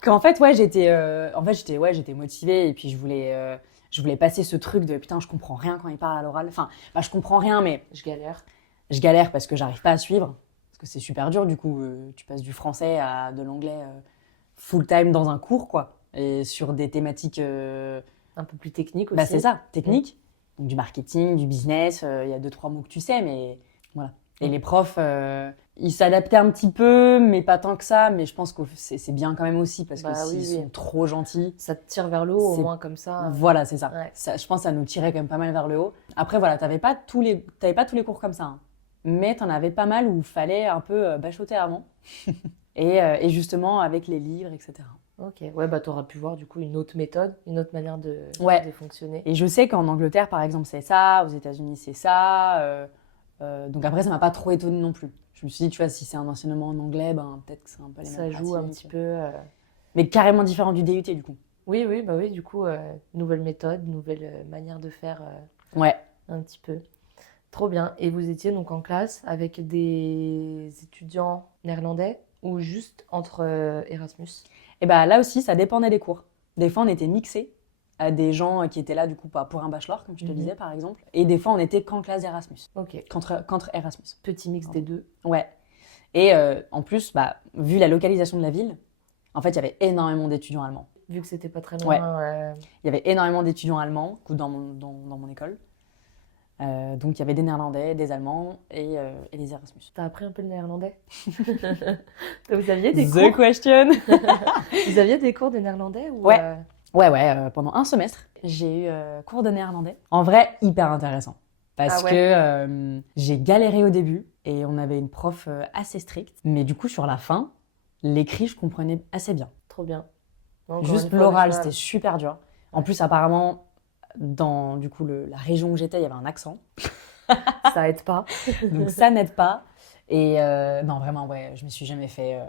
Qu'en fait, ouais, j'étais motivée et puis je voulais passer ce truc de putain, je comprends rien quand il parle à l'oral. Enfin, je comprends rien, mais je galère. Je galère parce que j'arrive pas à suivre. Parce que c'est super dur, du coup, tu passes du français à de l'anglais full time dans un cours, quoi. Et sur des thématiques. Un peu plus techniques aussi. C'est ça, technique. Donc, du marketing, du business, il y a 2-3 mots que tu sais, mais voilà. Et les profs, ils s'adaptaient un petit peu, mais pas tant que ça. Mais je pense que c'est bien quand même aussi, parce que s'ils sont trop gentils. Ça te tire vers le haut, au moins comme ça. Voilà, c'est ça. Ouais. Je pense que ça nous tirait quand même pas mal vers le haut. Après, voilà, t'avais pas tous les cours comme ça. Hein. Mais t'en avais pas mal où il fallait un peu bachoter avant. et justement, avec les livres, etc. Ok, ouais, t'auras pu voir du coup une autre méthode, une autre manière de fonctionner. Et je sais qu'en Angleterre, par exemple, c'est ça. Aux États-Unis, c'est ça. Donc après, ça m'a pas trop étonnée non plus. Je me suis dit, tu vois, si c'est un enseignement en anglais, peut-être que c'est un peu les mêmes Ça joue un petit peu. Mais carrément différent du DUT, du coup. Oui, du coup, nouvelle méthode, nouvelle manière de faire. Ouais. Un petit peu. Trop bien. Et vous étiez donc en classe avec des étudiants néerlandais ou juste entre Erasmus? Et là aussi, ça dépendait des cours. Des fois, on était mixés à des gens qui étaient là, du coup, pour un bachelor, comme je te disais, par exemple. Et des fois, on était qu'en classe Erasmus. Ok. Contre Erasmus. Petit mix des deux. Ouais. Et en plus, vu la localisation de la ville, en fait, il y avait énormément d'étudiants allemands. Vu que c'était pas très loin. Ouais. Il y avait énormément d'étudiants allemands dans mon école. Donc, il y avait des Néerlandais, des Allemands et des Erasmus. T'as appris un peu le néerlandais? Vous aviez des cours? The question. Vous aviez des cours de néerlandais ou Ouais, pendant un semestre, j'ai eu cours de néerlandais. En vrai, hyper intéressant. Parce que j'ai galéré au début et on avait une prof assez stricte. Mais du coup, sur la fin, l'écrit, je comprenais assez bien. Trop bien. Juste l'oral, c'était super dur. En plus, apparemment, dans du coup, la région où j'étais, il y avait un accent. Ça aide pas. Donc ça n'aide pas. Et non, vraiment, ouais, je me suis jamais fait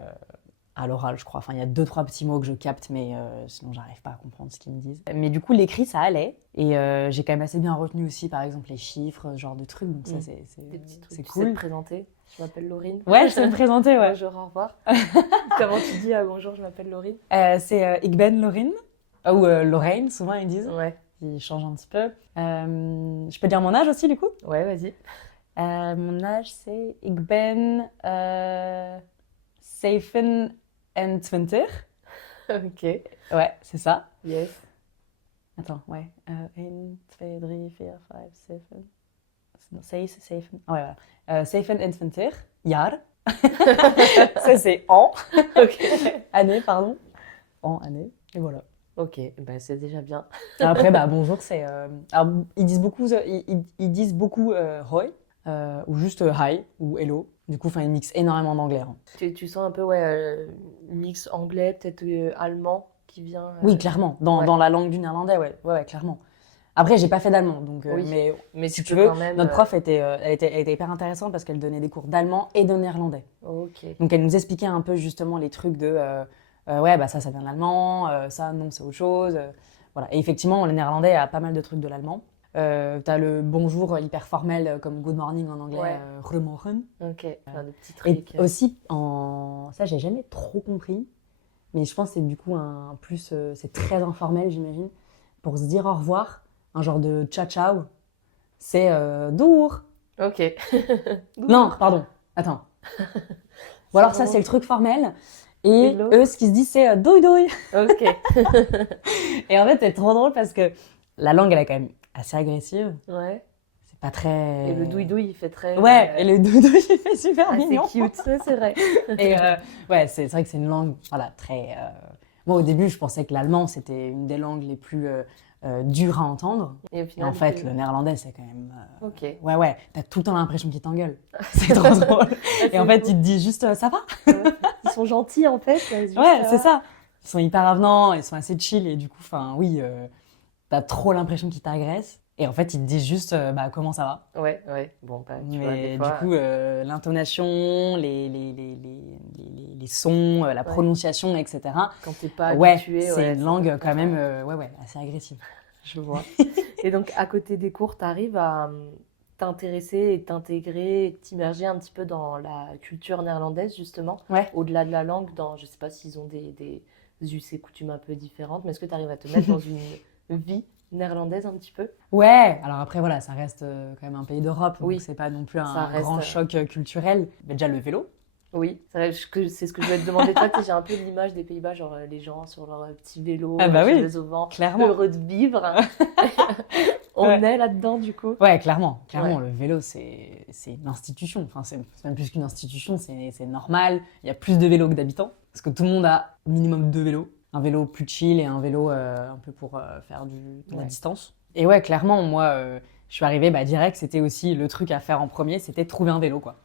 à l'oral, je crois. Enfin, il y a 2-3 petits mots que je capte, mais sinon, j'arrive pas à comprendre ce qu'ils me disent. Mais du coup, l'écrit, ça allait. Et j'ai quand même assez bien retenu aussi, par exemple, les chiffres, ce genre de trucs. Donc ça, c'est des petits trucs. C'est tu cool. sais te présenter. Je m'appelle Laurine. Ouais, je sais me présenter, ouais. Bonjour, au revoir. Comment tu dis bonjour, je m'appelle Laurine? C'est Ik ben Laurine. Ou Lorraine, souvent ils disent. Ouais. Ils changent un petit peu. Je peux dire mon âge aussi, du coup? Ouais, vas-y. Mon âge, c'est Ik ben 27. Ok. Ouais, c'est ça. Yes. Attends, ouais. 1, 2, 3, 4, 5, 6. Non, 6, 7. Ouais, voilà. 27 jaar. Ça, c'est an. Ok. Année, pardon. An, année. Et voilà. Ok, c'est déjà bien. Après, bonjour, c'est... Alors, ils disent beaucoup hoi, ou juste hi, ou hello. Du coup, ils mixent énormément d'anglais. Hein. Tu sens un peu, mix anglais, peut-être allemand qui vient... Oui, clairement. Dans la langue du néerlandais, ouais, clairement. Après, j'ai pas fait d'allemand, donc... Oui. Mais si tu veux, quand même, notre prof, elle était hyper intéressante parce qu'elle donnait des cours d'allemand et de néerlandais. Ok. Donc, elle nous expliquait un peu, justement, les trucs de... ça vient de l'allemand, ça, non, c'est autre chose. Voilà. Et effectivement, le néerlandais a pas mal de trucs de l'allemand. T'as le bonjour hyper formel, comme good morning en anglais, goedemorgen. Ok, des petits trucs. Et aussi, ça, j'ai jamais trop compris, mais je pense que c'est du coup c'est très informel, j'imagine. Pour se dire au revoir, un genre de ciao, c'est dour. Ok. Non, pardon, attends. Ou alors ça, c'est le truc formel. Et eux, ce qu'ils se disent, c'est doui doui. Ok. Et en fait, c'est trop drôle parce que la langue, elle est quand même assez agressive. Ouais. C'est pas très... Et le doui doui, il fait très... Ouais, et le doui doui, il fait super mignon. C'est cute, c'est vrai. Et c'est vrai que c'est une langue, très... Moi, au début, je pensais que l'allemand, c'était une des langues les plus dures à entendre. Et au final, en fait, le néerlandais, c'est quand même... Ok. Ouais, t'as tout le temps l'impression qu'il t'engueule. C'est trop drôle. Et en fait, il te dit juste, ça va? Ouais. sont gentils en fait. Juste, Ouais, c'est ça. Ils sont hyper avenants, ils sont assez chill et du coup, enfin, oui, t'as trop l'impression qu'ils t'agressent. Et en fait, ils te disent juste, bah, comment ça va? Ouais, bon, bah, tu vois, Mais des du fois, coup, l'intonation, les sons, la prononciation, etc. quand t'es pas Ouais, habitué, c'est une ça langue peut quand faire, même, assez agressive. je vois. Et donc, à côté des cours, t'arrives à t'intéresser et t'intégrer, et t'immerger un petit peu dans la culture néerlandaise, justement, Ouais. au-delà de la langue, je sais pas s'ils ont des us et coutumes un peu différentes, mais est-ce que tu arrives à te mettre dans une vie néerlandaise un petit peu? Ouais, alors après, voilà, ça reste quand même un pays d'Europe, Oui, donc c'est pas non plus ça un reste, grand choc culturel. Mais déjà, le vélo. Oui, c'est vrai c'est ce que je voulais te demander. Toi, tu sais, j'ai un peu l'image des Pays-Bas, genre les gens sur leur petit vélo, Ah bah oui, chemise au vent, clairement. heureux de vivre. On Ouais. est là-dedans, du coup. Ouais, clairement. Clairement, Ouais. le vélo, c'est une institution. Enfin, c'est même plus qu'une institution, c'est normal. Il y a plus de vélos que d'habitants, parce que tout le monde a au minimum 2 vélos. Un vélo plus chill et un vélo un peu pour faire de la Ouais. distance. Et ouais, clairement, moi, je suis arrivée direct, c'était aussi le truc à faire en premier, c'était de trouver un vélo, quoi.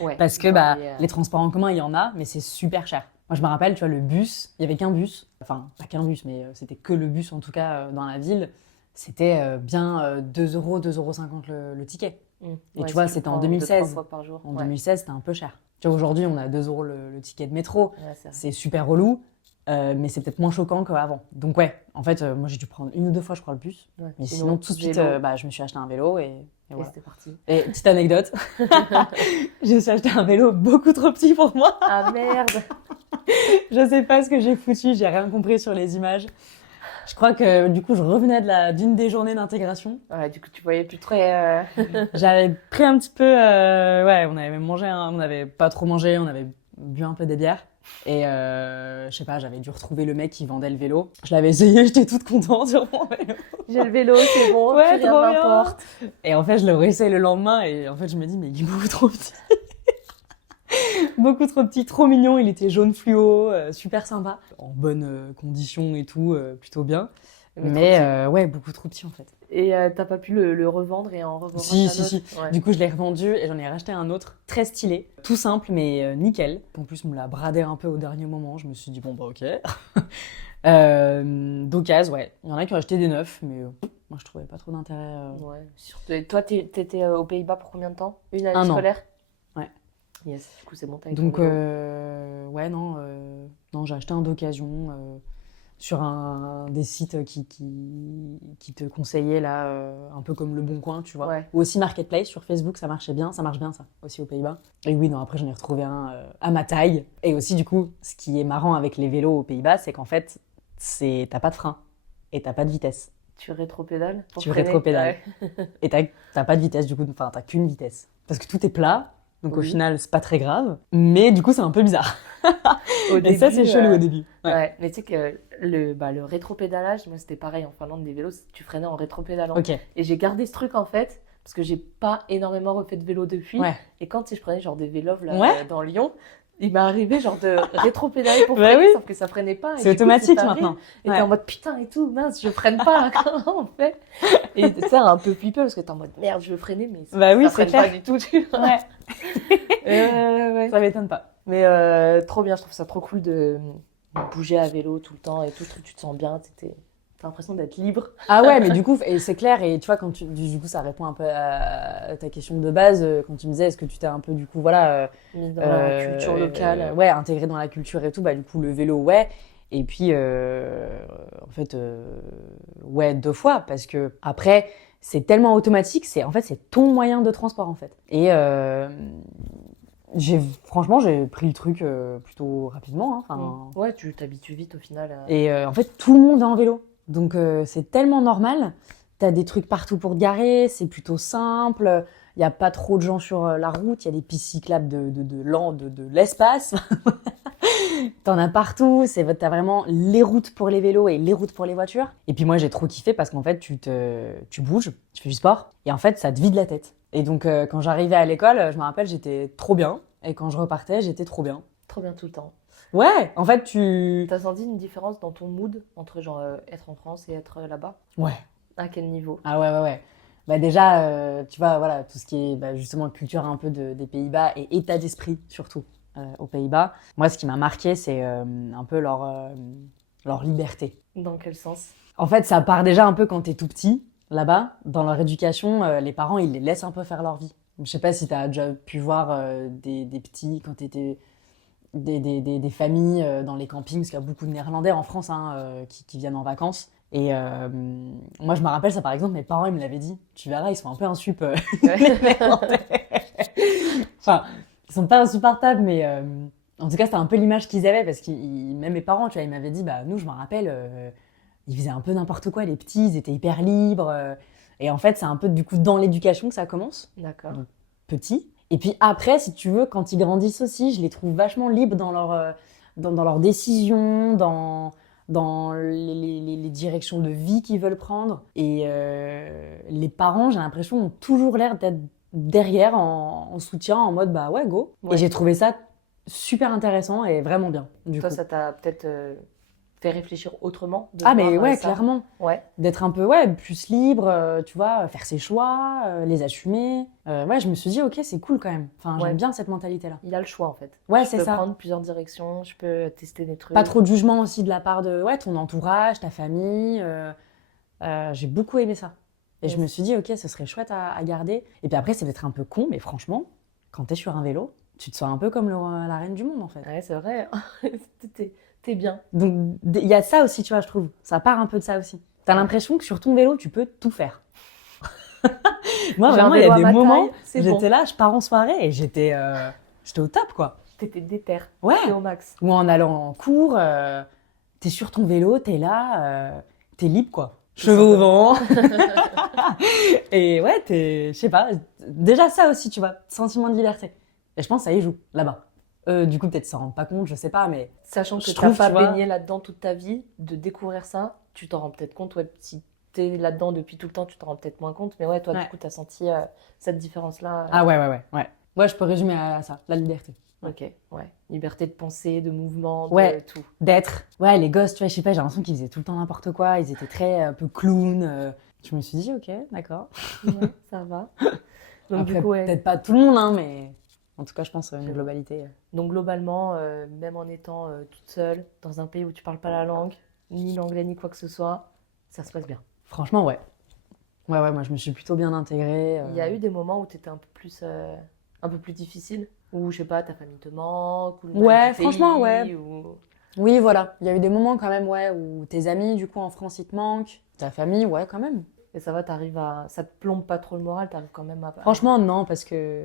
Ouais. Parce que Dans les transports en commun, il y en a, mais c'est super cher. Moi, je me rappelle, tu vois, le bus, il y avait qu'un bus. Enfin, pas qu'un bus, mais c'était que le bus, en tout cas, dans la ville. C'était bien 2 euros, 2,50 € le ticket. Et Ouais, tu si vois, tu c'était en prends 2-3 2016. fois par jour. En Ouais. 2016, c'était un peu cher. Tu vois, aujourd'hui, on a 2 euros le ticket de métro. Ouais, c'est vrai. C'est super relou, mais c'est peut-être moins choquant qu'avant. Donc ouais, en fait, moi, j'ai dû prendre 1 ou 2 fois, je crois, le bus. Ouais. Mais sinon, tout de suite, vélo, je me suis acheté un vélo et et voilà. c'était parti. Et petite anecdote, je me suis acheté un vélo beaucoup trop petit pour moi. Ah merde! Je sais pas ce que j'ai foutu, j'ai rien compris sur les images. Je crois que du coup, je revenais d'une des journées d'intégration. Ouais, du coup, tu voyais plus très. J'avais pris un petit peu, ouais, on avait même mangé, on n'avait pas trop mangé, on avait bu un peu des bières. Et je sais pas, j'avais dû retrouver le mec qui vendait le vélo. Je l'avais essayé, j'étais toute contente sur mon vélo. J'ai le vélo, c'est bon, Ouais, plus rien trop bien. m'importe. Et en fait, je le réessaye le lendemain et en fait, je me dis, mais il est beaucoup trop petit. Beaucoup trop petit, trop mignon. Il était jaune fluo, super sympa. En bonne condition et tout, plutôt bien. Mais ouais, beaucoup trop petit en fait. Et t'as pas pu le revendre et en revendre Si, un si, autre? si. Ouais. Du coup, je l'ai revendu et j'en ai racheté un autre très stylé, tout simple mais nickel. En plus, on me l'a bradé un peu au dernier moment. Je me suis dit, bon, bah ok. D'occasion, ouais. Il y en a qui ont acheté des neufs, mais moi, je trouvais pas trop d'intérêt. Ouais. Surtout- et toi, t'étais aux Pays-Bas pour combien de temps? Une année 1 an. scolaire? Ouais. Yes, du coup, c'est bon, t'as avec Donc, ton vélo. ouais, non, j'ai acheté un d'occasion sur des sites qui te conseillaient là, un peu comme Le Bon Coin, tu vois. Ouais. Ou aussi Marketplace sur Facebook, ça marchait bien, ça marche bien ça, aussi aux Pays-Bas. Et oui, non, après j'en ai retrouvé un à ma taille. Et aussi, du coup, ce qui est marrant avec les vélos aux Pays-Bas, c'est qu'en fait, t'as pas de frein et t'as pas de vitesse. Tu rétropédales pour Tu freiner? rétropédales. Ouais. Et t'as pas de vitesse, du coup, enfin, t'as qu'une vitesse. Parce que tout est plat. Donc au Oui. final, c'est pas très grave. Mais du coup, c'est un peu bizarre. Au Et ça, début, c'est chelou au début. Ouais. Ouais, mais tu sais que le rétropédalage, moi c'était pareil en Finlande, des vélos, tu freinais en rétropédalant. Ok. Et j'ai gardé ce truc en fait, parce que j'ai pas énormément refait de vélo depuis. Ouais. Et quand tu sais, je prenais genre des vélos là, Ouais. dans Lyon, il m'est arrivé genre de rétropédaler pour Bah freiner, oui. sauf que ça freinait pas. Et C'est du coup, automatique t'arrives maintenant. Et Ouais. t'es en mode putain et tout, mince, je freine pas, comment on fait? Et tu sais, un peu flippé parce que t'es en mode merde, je veux freiner, mais Bah oui, ça c'est freine clair. pas du tout, tu vois. Ouais. Ouais. Ça m'étonne pas. Mais trop bien, je trouve ça trop cool de bouger à vélo tout le temps et tout, tu te sens bien, t'as l'impression d'être libre. Ah ouais, mais du coup, et c'est clair, et tu vois, du coup, ça répond un peu à ta question de base, quand tu me disais, est-ce que tu t'es un peu, du coup, voilà, Mise dans la culture locale. ouais, intégré dans la culture et tout, bah, du coup, le vélo, ouais. Et puis, en fait, ouais, 2 fois, parce que après, c'est tellement automatique, en fait, c'est ton moyen de transport, en fait. Et franchement, j'ai pris le truc plutôt rapidement, hein, enfin. Ouais, tu t'habitues vite au final. Et en fait, tout le monde est en vélo. Donc, c'est tellement normal. T'as des trucs partout pour te garer, c'est plutôt simple. Il n'y a pas trop de gens sur la route. Il y a des pistes cyclables de l'espace. T'en as partout. T'as vraiment les routes pour les vélos et les routes pour les voitures. Et puis moi, j'ai trop kiffé parce qu'en fait, tu bouges, tu fais du sport. Et en fait, ça te vide la tête. Et donc, quand j'arrivais à l'école, je me rappelle, j'étais trop bien. Et quand je repartais, j'étais trop bien. Trop bien tout le temps. Ouais, en fait, T'as senti une différence dans ton mood entre genre être en France et être là-bas? Ouais. À quel niveau? Ah ouais. Bah déjà, tu vois, voilà, tout ce qui est justement culture un peu des Pays-Bas et état d'esprit surtout. aux Pays-Bas. Moi, ce qui m'a marqué, c'est un peu leur liberté. Dans quel sens? En fait, ça part déjà un peu quand t'es tout petit, là-bas. Dans leur éducation, les parents, ils les laissent un peu faire leur vie. Je sais pas si t'as déjà pu voir des petits, quand t'étais... des familles dans les campings, parce qu'il y a beaucoup de Néerlandais en France qui viennent en vacances. Et moi, je me rappelle ça, par exemple, mes parents, ils me l'avaient dit. Tu verras, ils sont un peu insup, les Néerlandais. Enfin, ils sont pas insupportables, mais en tout cas, c'était un peu l'image qu'ils avaient, parce que même mes parents, tu vois, ils m'avaient dit, bah, nous, je me rappelle, ils faisaient un peu n'importe quoi, les petits, ils étaient hyper libres. Et en fait, c'est un peu, du coup, dans l'éducation que ça commence. D'accord. Donc, petit. Et puis après, si tu veux, quand ils grandissent aussi, je les trouve vachement libres dans leurs décisions, dans les directions de vie qu'ils veulent prendre. Et les parents, j'ai l'impression, ont toujours l'air d'être derrière en soutien, en mode bah ouais, go. Ouais. Et j'ai trouvé ça super intéressant et vraiment bien. Du Toi, coup. ça t'a peut-être fait réfléchir autrement de Ah, mais voir, ouais, ça. clairement. Ouais. D'être un peu ouais, plus libre, tu vois, faire ses choix, les assumer. Ouais, je me suis dit, ok, c'est cool quand même. Enfin, Ouais. j'aime bien cette mentalité-là. Il y a le choix en fait. Ouais, Je c'est peux ça. prendre plusieurs directions, je peux tester des trucs. Pas trop de jugement aussi de la part de ouais, ton entourage, ta famille. J'ai beaucoup aimé ça. Et Yes. je me suis dit, ok, ce serait chouette à garder. Et puis après, c'est peut-être un peu con, mais franchement, quand t'es sur un vélo, tu te sens un peu comme la reine du monde, en fait. Ouais, c'est vrai. T'es bien. Donc, il y a ça aussi, tu vois, je trouve. Ça part un peu de ça aussi. T'as l'impression que sur ton vélo, tu peux tout faire. Moi, J'ai un vraiment, il y vélo a à des ma moments, taille, c'est j'étais bon. là, je pars en soirée et j'étais au top, quoi. T'étais déter. Ouais. T'es au max. Ou en allant en cours, t'es sur ton vélo, t'es là, t'es libre, quoi. Cheveux au vent. Et ouais, je sais pas, déjà ça aussi, tu vois, sentiment de liberté. Et je pense que ça y joue, là-bas. Du coup, peut-être qu'ils s'en rendent pas compte, je sais pas, mais Sachant que Je t'as trouve, pas tu vois- baigné là-dedans toute ta vie, de découvrir ça, tu t'en rends peut-être compte. Ouais, si t'es là-dedans depuis tout le temps, tu t'en rends peut-être moins compte. Mais ouais, toi, Ouais. du coup, t'as senti cette différence-là. Ah ouais. Ouais, je peux résumer à ça, la liberté. Ok, ouais. Liberté de penser, de mouvement, de Ouais. tout. D'être. Ouais, les gosses, tu vois, je sais pas, j'ai l'impression qu'ils faisaient tout le temps n'importe quoi, ils étaient très un peu clown. Je me suis dit, ok, d'accord. Ouais, ça va. Donc, Après, du coup, ouais. peut-être pas tout le monde, hein, mais en tout cas, je pense une C'est globalité. Donc globalement, même en étant toute seule, dans un pays où tu parles pas la langue, ni l'anglais ni quoi que ce soit, ça se passe bien. Franchement, ouais. Ouais, moi, je me suis plutôt bien intégrée. Il y a eu des moments où tu étais un peu plus difficile, où je sais pas, ta famille te manque, ou le Ouais, mal du franchement, pays, ouais. ou... Oui, voilà. Il y a eu des moments quand même, ouais, où tes amis, du coup, en France, ils te manquent. Ta famille, ouais, quand même. Et ça va, ça te plombe pas trop le moral, t'arrives quand même à... Franchement, non, parce que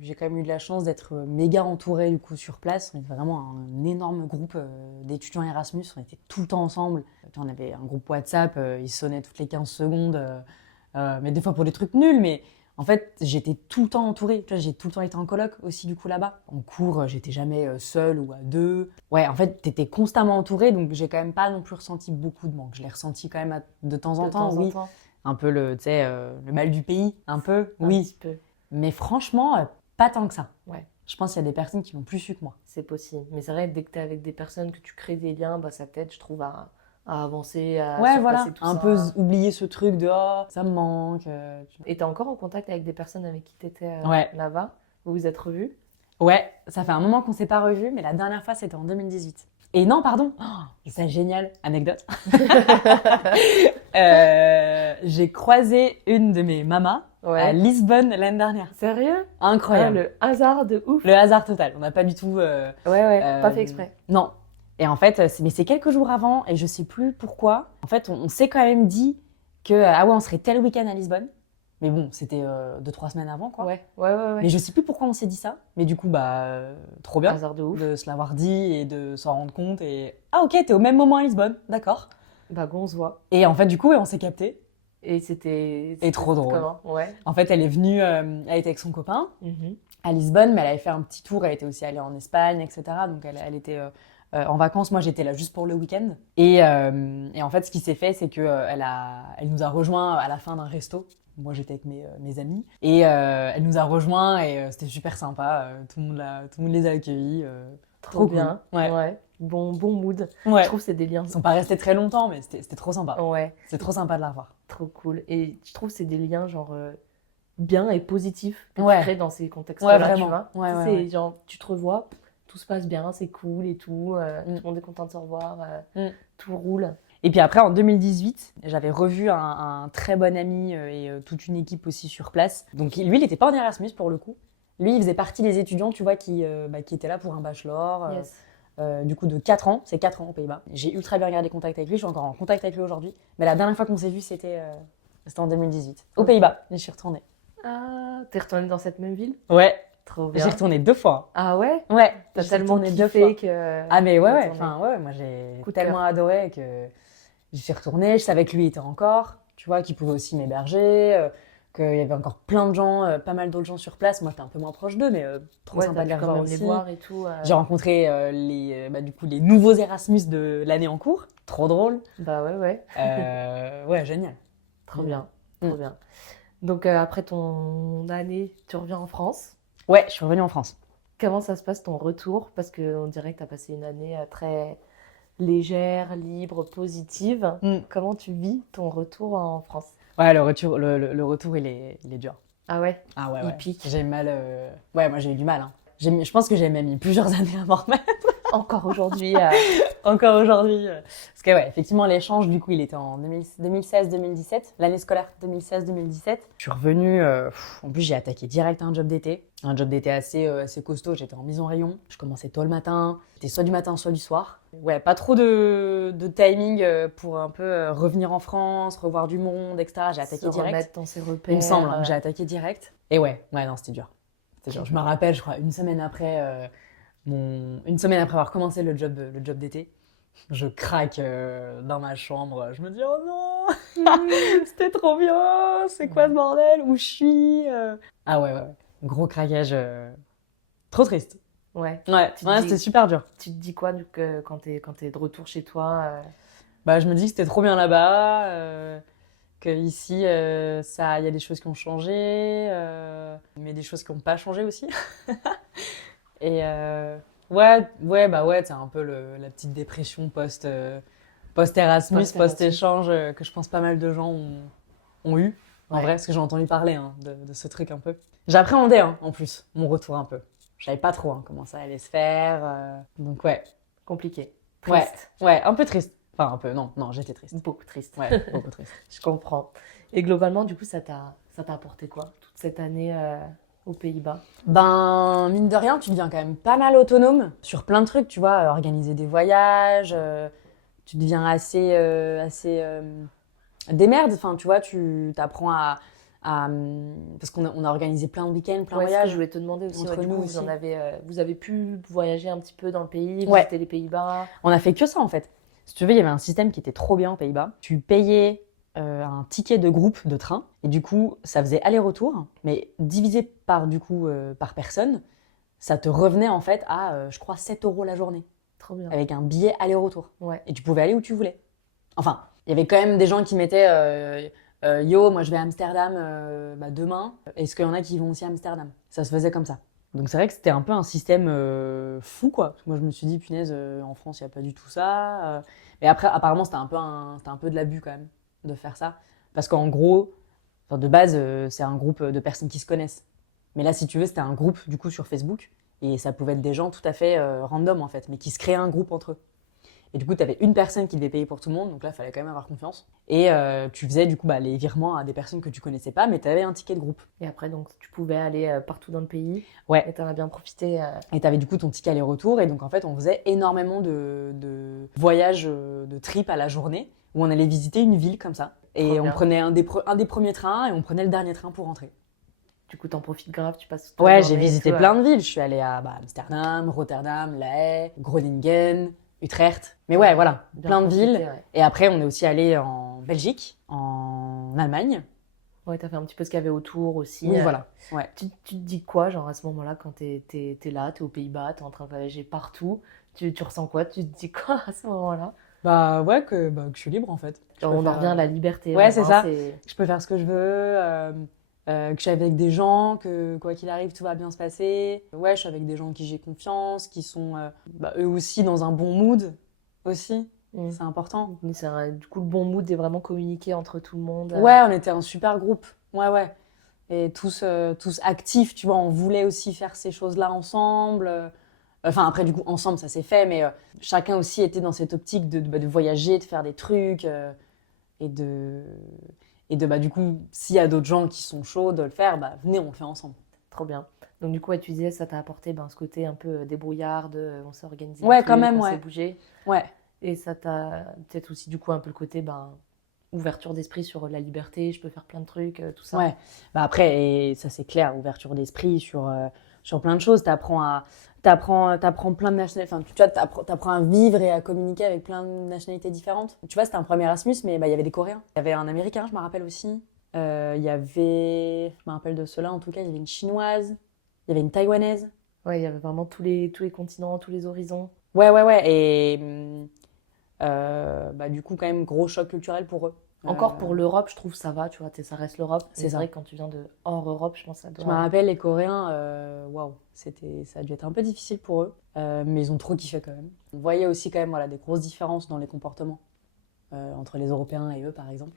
j'ai quand même eu de la chance d'être méga entourée, du coup, sur place. On était vraiment un énorme groupe d'étudiants Erasmus. On était tout le temps ensemble. Puis on avait un groupe WhatsApp, il sonnait toutes les 15 secondes. Mais des fois pour des trucs nuls, mais en fait, j'étais tout le temps entourée. Tu vois, j'ai tout le temps été en coloc aussi, du coup, là-bas. En cours, j'étais jamais seule ou à deux. Ouais, en fait, t'étais constamment entourée, donc j'ai quand même pas non plus ressenti beaucoup de manque. Je l'ai ressenti quand même de temps en de temps, temps en oui. temps, Un peu le mal du pays, un peu, un oui. petit peu. Mais franchement, pas tant que ça. Ouais. Je pense qu'il y a des personnes qui l'ont plus su que moi. C'est possible. Mais c'est vrai, dès que t'es avec des personnes, que tu crées des liens, bah, ça t'aide, je trouve, à avancer, à Ouais, surpasser voilà. tout Un ça. peu oublier ce truc de oh, ça me manque. Tu vois. Et t'es encore en contact avec des personnes avec qui t'étais Ouais. là-bas? Vous vous êtes revus? Ouais, ça fait un moment qu'on s'est pas revus, mais la dernière fois c'était en 2018. Et non, pardon, c'est génial, anecdote. J'ai croisé une de mes mamas à Ouais. Lisbonne l'année dernière. Sérieux? Incroyable. Le hasard de ouf. Le hasard total. On n'a pas du tout. Ouais, pas fait exprès. Non. Et en fait, c'est quelques jours avant, et je sais plus pourquoi. En fait, on s'est quand même dit que ah ouais, on serait tel week-end à Lisbonne. Mais bon, c'était 2-3 semaines avant, quoi. Ouais. Mais je sais plus pourquoi on s'est dit ça. Mais du coup, trop bien Hasard de ouf. de se l'avoir dit et de s'en rendre compte. Et ah ok, t'es au même moment à Lisbonne, d'accord. Bah, go, on se voit. Et en fait, du coup, ouais, on s'est capté. Et c'était Et trop drôle. comment? Ouais. En fait, elle est venue, elle était avec son copain Mhm. à Lisbonne, mais elle avait fait un petit tour. Elle était aussi allée en Espagne, etc. Donc elle était en vacances. Moi, j'étais là juste pour le week-end. Et en fait, ce qui s'est fait, c'est que elle nous a rejoints à la fin d'un resto. Moi, j'étais avec mes amis. Et elle nous a rejoints et c'était super sympa. Tout le monde les a accueillis. Trop cool. bien. Ouais. Bon mood. Ouais. Je trouve que c'est des liens. Ils sont pas restés très longtemps, mais c'était trop sympa. Ouais, C'est trop sympa de la revoir. trop cool. Et je trouve que c'est des liens genre bien et positifs que Ouais. tu crées dans ces Ouais, contextes-là, tu vraiment. vois. Ouais, Tu sais, ouais, c'est ouais. genre, tu te revois tout se passe bien, c'est cool et tout, tout le monde est content de se revoir, tout roule. Et puis après, en 2018, j'avais revu un très bon ami et toute une équipe aussi sur place. Donc lui, il n'était pas en Erasmus pour le coup. Lui, il faisait partie des étudiants, tu vois, qui étaient là pour un bachelor. Yes. Du coup, de 4 ans. C'est 4 ans aux Pays-Bas. J'ai ultra bien gardé contact avec lui. Je suis encore en contact avec lui aujourd'hui. Mais la dernière fois qu'on s'est vu, c'était en 2018. Aux Pays-Bas. J'y suis retournée. Ah, t'es retournée dans cette même ville? Ouais. Trop bien. J'y retourné 2 fois. Ah ouais? Ouais. T'as J'y tellement retourné 2 kiffé fois. que... Ah mais ouais, retourné. Enfin, ouais, moi j'ai Coup de tellement cœur. adoré que j'y suis retournée. Je savais que lui était encore, tu vois, qu'il pouvait aussi m'héberger, qu'il y avait encore plein de gens, pas mal d'autres gens sur place. Moi, j'étais un peu moins proche d'eux, mais trop Ouais, sympa de les t'as pu revoir quand même les aussi. voir et tout. J'ai rencontré du coup, les nouveaux Erasmus de l'année en cours. Trop drôle. Bah ouais. Ouais, génial. Trop bien, Mm. trop bien. Donc après ton année, tu reviens en France. Ouais, je suis revenue en France. Comment ça se passe ton retour? Parce qu'on dirait que tu as passé une année très légère, libre, positive. Mm. Comment tu vis ton retour en France? Ouais, le retour il est dur. Ah ouais? Ah ouais, Il ouais. pique. J'ai mal. Ouais, moi j'ai eu du mal. Hein. Je pense que j'ai même mis plusieurs années à m'en remettre. Encore aujourd'hui. Encore aujourd'hui. Parce que ouais, effectivement, l'échange, du coup, il était en 2016-2017, l'année scolaire 2016-2017. Je suis revenue, en plus j'ai attaqué direct un job d'été. Un job d'été assez costaud, j'étais en mise en rayon. Je commençais tôt le matin, c'était soit du matin, soit du soir. Ouais, pas trop de timing pour un peu revenir en France, revoir du monde, etc. J'ai attaqué Se direct. remettre dans ses repères. Il me semble hein, que j'ai attaqué direct. Et ouais, non, c'était dur. C'était dur. Je me rappelle, je crois, une semaine après avoir commencé le job d'été, je craque dans ma chambre. Je me dis, oh non, c'était trop bien, c'est quoi ce bordel, où je suis Ah ouais. Gros craquage, trop triste. Ouais. Ouais, Tu te dis- c'était super dur. Tu te dis quoi quand t'es de retour chez toi? Bah, je me dis que c'était trop bien là-bas, qu'ici, il y a des choses qui ont changé, mais des choses qui n'ont pas changé aussi. Et ouais, c'est un peu la petite dépression post-Erasmus, Post-Erasmus. post-échange que je pense pas mal de gens ont eu. En Ouais. vrai, parce que j'ai entendu parler hein, de ce truc un peu. J'appréhendais hein, en plus mon retour un peu. Je savais pas trop hein, comment ça allait se faire. Donc ouais, Compliqué. ouais, Triste. ouais, un peu triste. Enfin un peu, non, j'étais triste. Beaucoup triste. Ouais, beaucoup triste. Je comprends. Et globalement, du coup, ça t'a apporté quoi, toute cette année aux Pays-Bas? Ben, mine de rien, tu deviens quand même pas mal autonome sur plein de trucs, tu vois, organiser des voyages, tu deviens assez démerde, enfin, tu vois, tu t'apprends parce qu'on a organisé plein de week-ends, plein de Ouais, c'est ce que voyages. je voulais te demander aussi. Entre Ouais, du nous coup, aussi. vous avez pu voyager un petit peu dans le pays, Ouais. visiter les Pays-Bas. On a fait que ça, en fait. Si tu veux, il y avait un système qui était trop bien aux Pays-Bas. Tu payais un ticket de groupe de train, et du coup, ça faisait aller-retour, mais divisé par personne, ça te revenait en fait à, je crois, 7 € la journée, Trop bien. avec un billet aller-retour. Ouais. Et tu pouvais aller où tu voulais. Enfin, il y avait quand même des gens qui mettaient yo, moi je vais à Amsterdam demain. Est-ce qu'il y en a qui vont aussi à Amsterdam? Ça se faisait comme ça. Donc c'est vrai que c'était un peu un système fou, quoi. Parce que moi je me suis dit, punaise, en France il n'y a pas du tout ça. Mais après, apparemment, c'était un peu de l'abus quand même de faire ça. Parce qu'en gros, enfin, de base, c'est un groupe de personnes qui se connaissent. Mais là, si tu veux, c'était un groupe du coup sur Facebook. Et ça pouvait être des gens tout à fait random en fait, mais qui se créaient un groupe entre eux. Et du coup, tu avais une personne qui devait payer pour tout le monde, donc là, il fallait quand même avoir confiance. Et tu faisais du coup les virements à des personnes que tu connaissais pas, mais tu avais un ticket de groupe. Et après, donc, tu pouvais aller partout dans le pays. Ouais. Et t'en as bien profité. Et tu avais du coup ton ticket aller-retour. Et donc, en fait, on faisait énormément de voyages, de trips à la journée, où on allait visiter une ville comme ça. Et Trop on bien. prenait un des premiers trains et on prenait le dernier train pour rentrer. Du coup, t'en profites grave, tu passes toute la Ouais, journée j'ai et visité tout, plein de villes. Je suis allée à Amsterdam, Rotterdam, La Haye, Groningen, Utrecht. Mais ouais, voilà, bien plein de profité, villes. Ouais. Et après, on est aussi allé en Belgique, en Allemagne. Ouais, t'as fait un petit peu ce qu'il y avait autour aussi. Oui, voilà. Ouais. Tu te dis quoi, genre à ce moment-là, quand t'es là, t'es aux Pays-Bas, t'es en train de voyager partout, tu ressens quoi? Tu te dis quoi à ce moment-là? Bah ouais, que je suis libre en fait. Genre, on en revient à la liberté. Ouais, vraiment, c'est ça. c'est- Je peux faire ce que je veux, que je suis avec des gens, que quoi qu'il arrive, tout va bien se passer. Ouais, je suis avec des gens en qui j'ai confiance, qui sont eux aussi dans un bon mood aussi. Mm. C'est important. Mais du coup, le bon mood est vraiment communiqué entre tout le monde. Ouais, on était un super groupe. Ouais. Et tous actifs, tu vois, on voulait aussi faire ces choses-là ensemble. Enfin, après, du coup, ensemble, ça s'est fait, mais chacun aussi était dans cette optique de voyager, de faire des trucs, et bah, du coup, s'il y a d'autres gens qui sont chauds de le faire, bah, venez, on le fait ensemble. Trop bien. Donc du coup, tu disais, ça t'a apporté ce côté un peu débrouillard, on s'est organisé Ouais, un quand truc, même, on ouais. s'est bougé. Ouais. Et ça t'a peut-être aussi du coup un peu le côté ouverture d'esprit sur la liberté, je peux faire plein de trucs, tout ça. Ouais. Bah, après, et ça c'est clair, ouverture d'esprit sur plein de choses. T'apprends plein de nationalités. Enfin, tu vois, t'apprends à vivre et à communiquer avec plein de nationalités différentes. Tu vois, c'était un premier Erasmus, mais bah, il y avait des Coréens. Il y avait un Américain, je me rappelle aussi. Il y avait, je me rappelle de cela en tout cas, il y avait une Chinoise, il y avait une Taïwanaise. Ouais, il y avait vraiment tous les continents, tous les horizons. Ouais. Et bah, du coup, quand même, gros choc culturel pour eux. Encore pour l'Europe, je trouve ça va, tu vois, ça reste l'Europe. C'est C'est ça. vrai que quand tu viens de hors Europe, je pense que ça Je doit... me rappelle, les Coréens, waouh, ça a dû être un peu difficile pour eux, mais ils ont trop kiffé quand même. On voyait aussi quand même voilà, des grosses différences dans les comportements entre les Européens et eux, par exemple.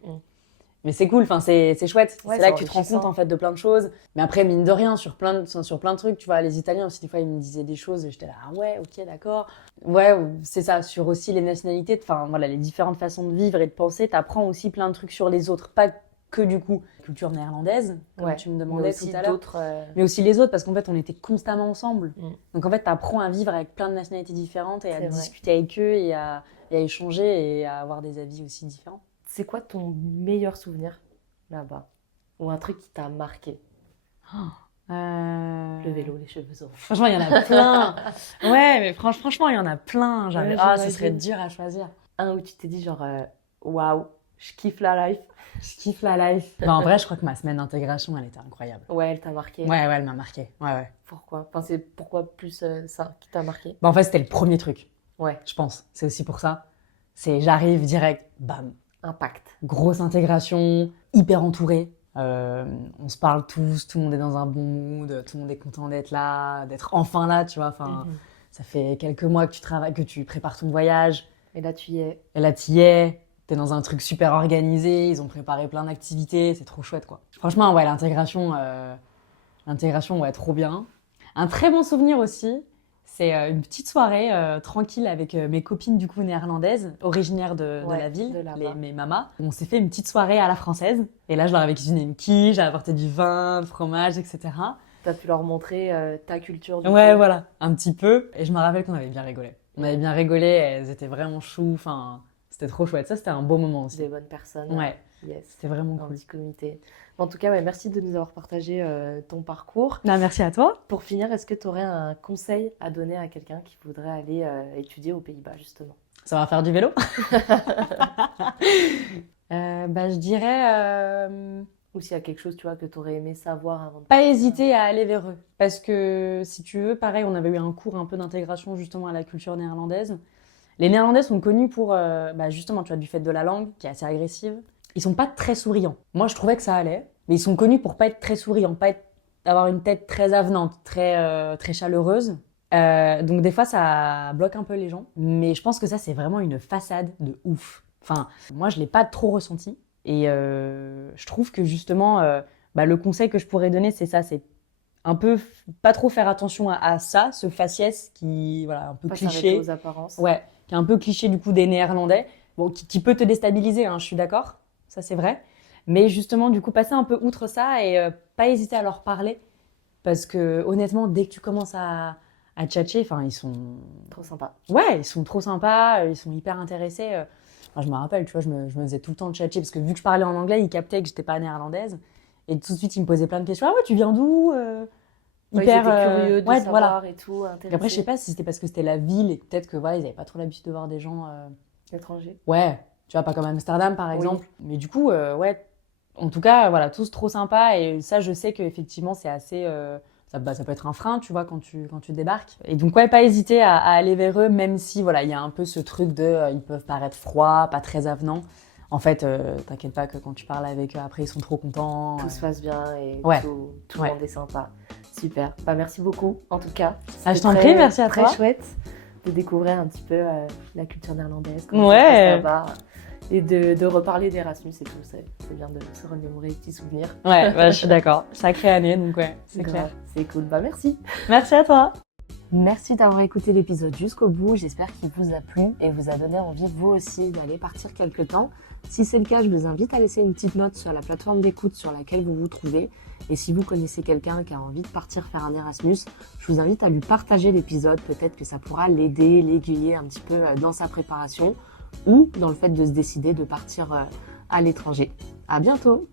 Mais c'est cool, c'est chouette. Ouais, c'est là c'est que tu te rends enrichissant. compte en fait de plein de choses. Mais après, mine de rien, sur plein de trucs, tu vois, les Italiens aussi, des fois, ils me disaient des choses et j'étais là, ah ouais, ok, d'accord. Ouais, c'est ça, sur aussi les nationalités, enfin voilà, les différentes façons de vivre et de penser, t'apprends aussi plein de trucs sur les autres. Pas que du coup, culture néerlandaise, comme tu me demandais mais tout aussi à l'heure. d'autres... Mais aussi les autres, parce qu'en fait, on était constamment ensemble. Mm. Donc en fait, t'apprends à vivre avec plein de nationalités différentes et à C'est vrai. discuter avec eux et à échanger et à avoir des avis aussi différents. C'est quoi ton meilleur souvenir là-bas? Ou un truc qui t'a marqué? Le vélo, les cheveux orange. Franchement, il y en a plein. Ouais, mais franchement, il y en a plein. Ouais, Ce j'imagine. serait dur à choisir. Un où tu t'es dit genre, waouh, je kiffe la life. Je kiffe la life. Bah, en vrai, je crois que ma semaine d'intégration, elle était incroyable. Ouais, elle t'a marqué. Ouais, elle m'a marqué. Ouais. Pourquoi? Enfin, c'est pourquoi plus ça qui t'a marqué? Bah, en fait, c'était le premier truc, Ouais, je pense. C'est aussi pour ça. J'arrive direct, bam, impact. grosse intégration, hyper entourée. On se parle tous, tout le monde est dans un bon mood, tout le monde est content d'être là, d'être enfin là, tu vois. Enfin, ça fait quelques mois que tu travailles, que tu prépares ton voyage. Et là, tu y es. Et là, t'y es, t'es dans un truc super organisé, ils ont préparé plein d'activités, c'est trop chouette, quoi. Franchement, ouais, l'intégration, ouais, trop bien. Un très bon souvenir aussi, c'est une petite soirée tranquille avec mes copines, du coup, néerlandaises, originaires de Ouais, la ville, de là-bas. mes mamas. On s'est fait une petite soirée à la française. Et là, je leur avais cuisiné une quiche, j'avais apporté du vin, du fromage, etc. T'as pu leur montrer ta culture du Ouais, coup. voilà, un petit peu. Et je me rappelle qu'on avait bien rigolé. On avait bien rigolé, elles étaient vraiment chou, enfin, c'était trop chouette. Ça, c'était un beau moment aussi. Des bonnes personnes. Ouais, Yes. c'était vraiment Un cool. petit comité. En tout cas, ouais, merci de nous avoir partagé ton parcours. Non, merci à toi. Pour finir, est-ce que tu aurais un conseil à donner à quelqu'un qui voudrait aller étudier aux Pays-Bas, justement? Ça va faire du vélo. Bah, je dirais Ou s'il y a quelque chose, tu vois, que tu aurais aimé savoir avant de pas partir. hésiter à aller vers eux. Parce que si tu veux, pareil, on avait eu un cours un peu d'intégration justement à la culture néerlandaise. Les Néerlandais sont connus pour, bah, justement, tu vois, du fait de la langue qui est assez agressive. Ils sont pas très souriants. Moi, je trouvais que ça allait, mais ils sont connus pour pas être très souriants, avoir une tête très avenante, très chaleureuse. Donc des fois, ça bloque un peu les gens. Mais je pense que ça, c'est vraiment une façade de ouf. Enfin, moi, je l'ai pas trop ressenti. Et je trouve que justement, bah, le conseil que je pourrais donner, c'est ça, c'est un peu pas trop faire attention à ça, ce faciès qui, voilà, un peu Pas s'arrêter cliché. aux apparences. Ouais, qui est un peu cliché du coup des Néerlandais. Bon, qui peut te déstabiliser, hein, je suis d'accord, ça c'est vrai. Mais justement, du coup, passer un peu outre ça et pas hésiter à leur parler. Parce que honnêtement, dès que tu commences à tchatcher, enfin, ils sont... Trop sympa. Ouais, ils sont trop sympas, ils sont hyper intéressés. Enfin, je me rappelle, tu vois, je me faisais tout le temps tchatcher parce que vu que je parlais en anglais, ils captaient que j'étais pas néerlandaise. Et tout de suite, ils me posaient plein de questions. Ah ouais, tu viens d'où Ouais, ils étaient curieux de ouais, savoir voilà. et tout, Et intéressés. après, je sais pas si c'était parce que c'était la ville et que peut-être que voilà, ils avaient pas trop l'habitude de voir des gens. Étrangers. Ouais, tu vois, pas comme Amsterdam par Oui. exemple. Mais du coup, ouais, en tout cas, voilà, tous trop sympas. Et ça, je sais qu'effectivement, c'est assez. Ça peut être un frein, tu vois, quand tu débarques. Et donc, ouais, pas hésiter à aller vers eux, même si, voilà, il y a un peu ce truc de. Ils peuvent paraître froids, pas très avenants. En fait, t'inquiète pas que quand tu parles avec eux, après, ils sont trop contents. Tout se passe bien et Ouais. tout le Ouais. monde est sympa. Super. Bah, merci beaucoup, en tout cas. Ah, je C'était t'en prie, merci à très toi. chouette de découvrir un petit peu la culture néerlandaise, comment ça Ouais. se passe là-bas, et de reparler d'Erasmus et tout. C'est bien de se remémorer des petits souvenirs. Ouais, bah, je suis d'accord. Sacrée année, donc ouais, c'est Grave, clair. C'est cool. Bah, merci. Merci à toi. Merci d'avoir écouté l'épisode jusqu'au bout. J'espère qu'il vous a plu et vous a donné envie vous aussi d'aller partir quelque temps. Si c'est le cas, je vous invite à laisser une petite note sur la plateforme d'écoute sur laquelle vous vous trouvez. Et si vous connaissez quelqu'un qui a envie de partir faire un Erasmus, je vous invite à lui partager l'épisode. Peut-être que ça pourra l'aider, l'aiguiller un petit peu dans sa préparation ou dans le fait de se décider de partir à l'étranger. À bientôt!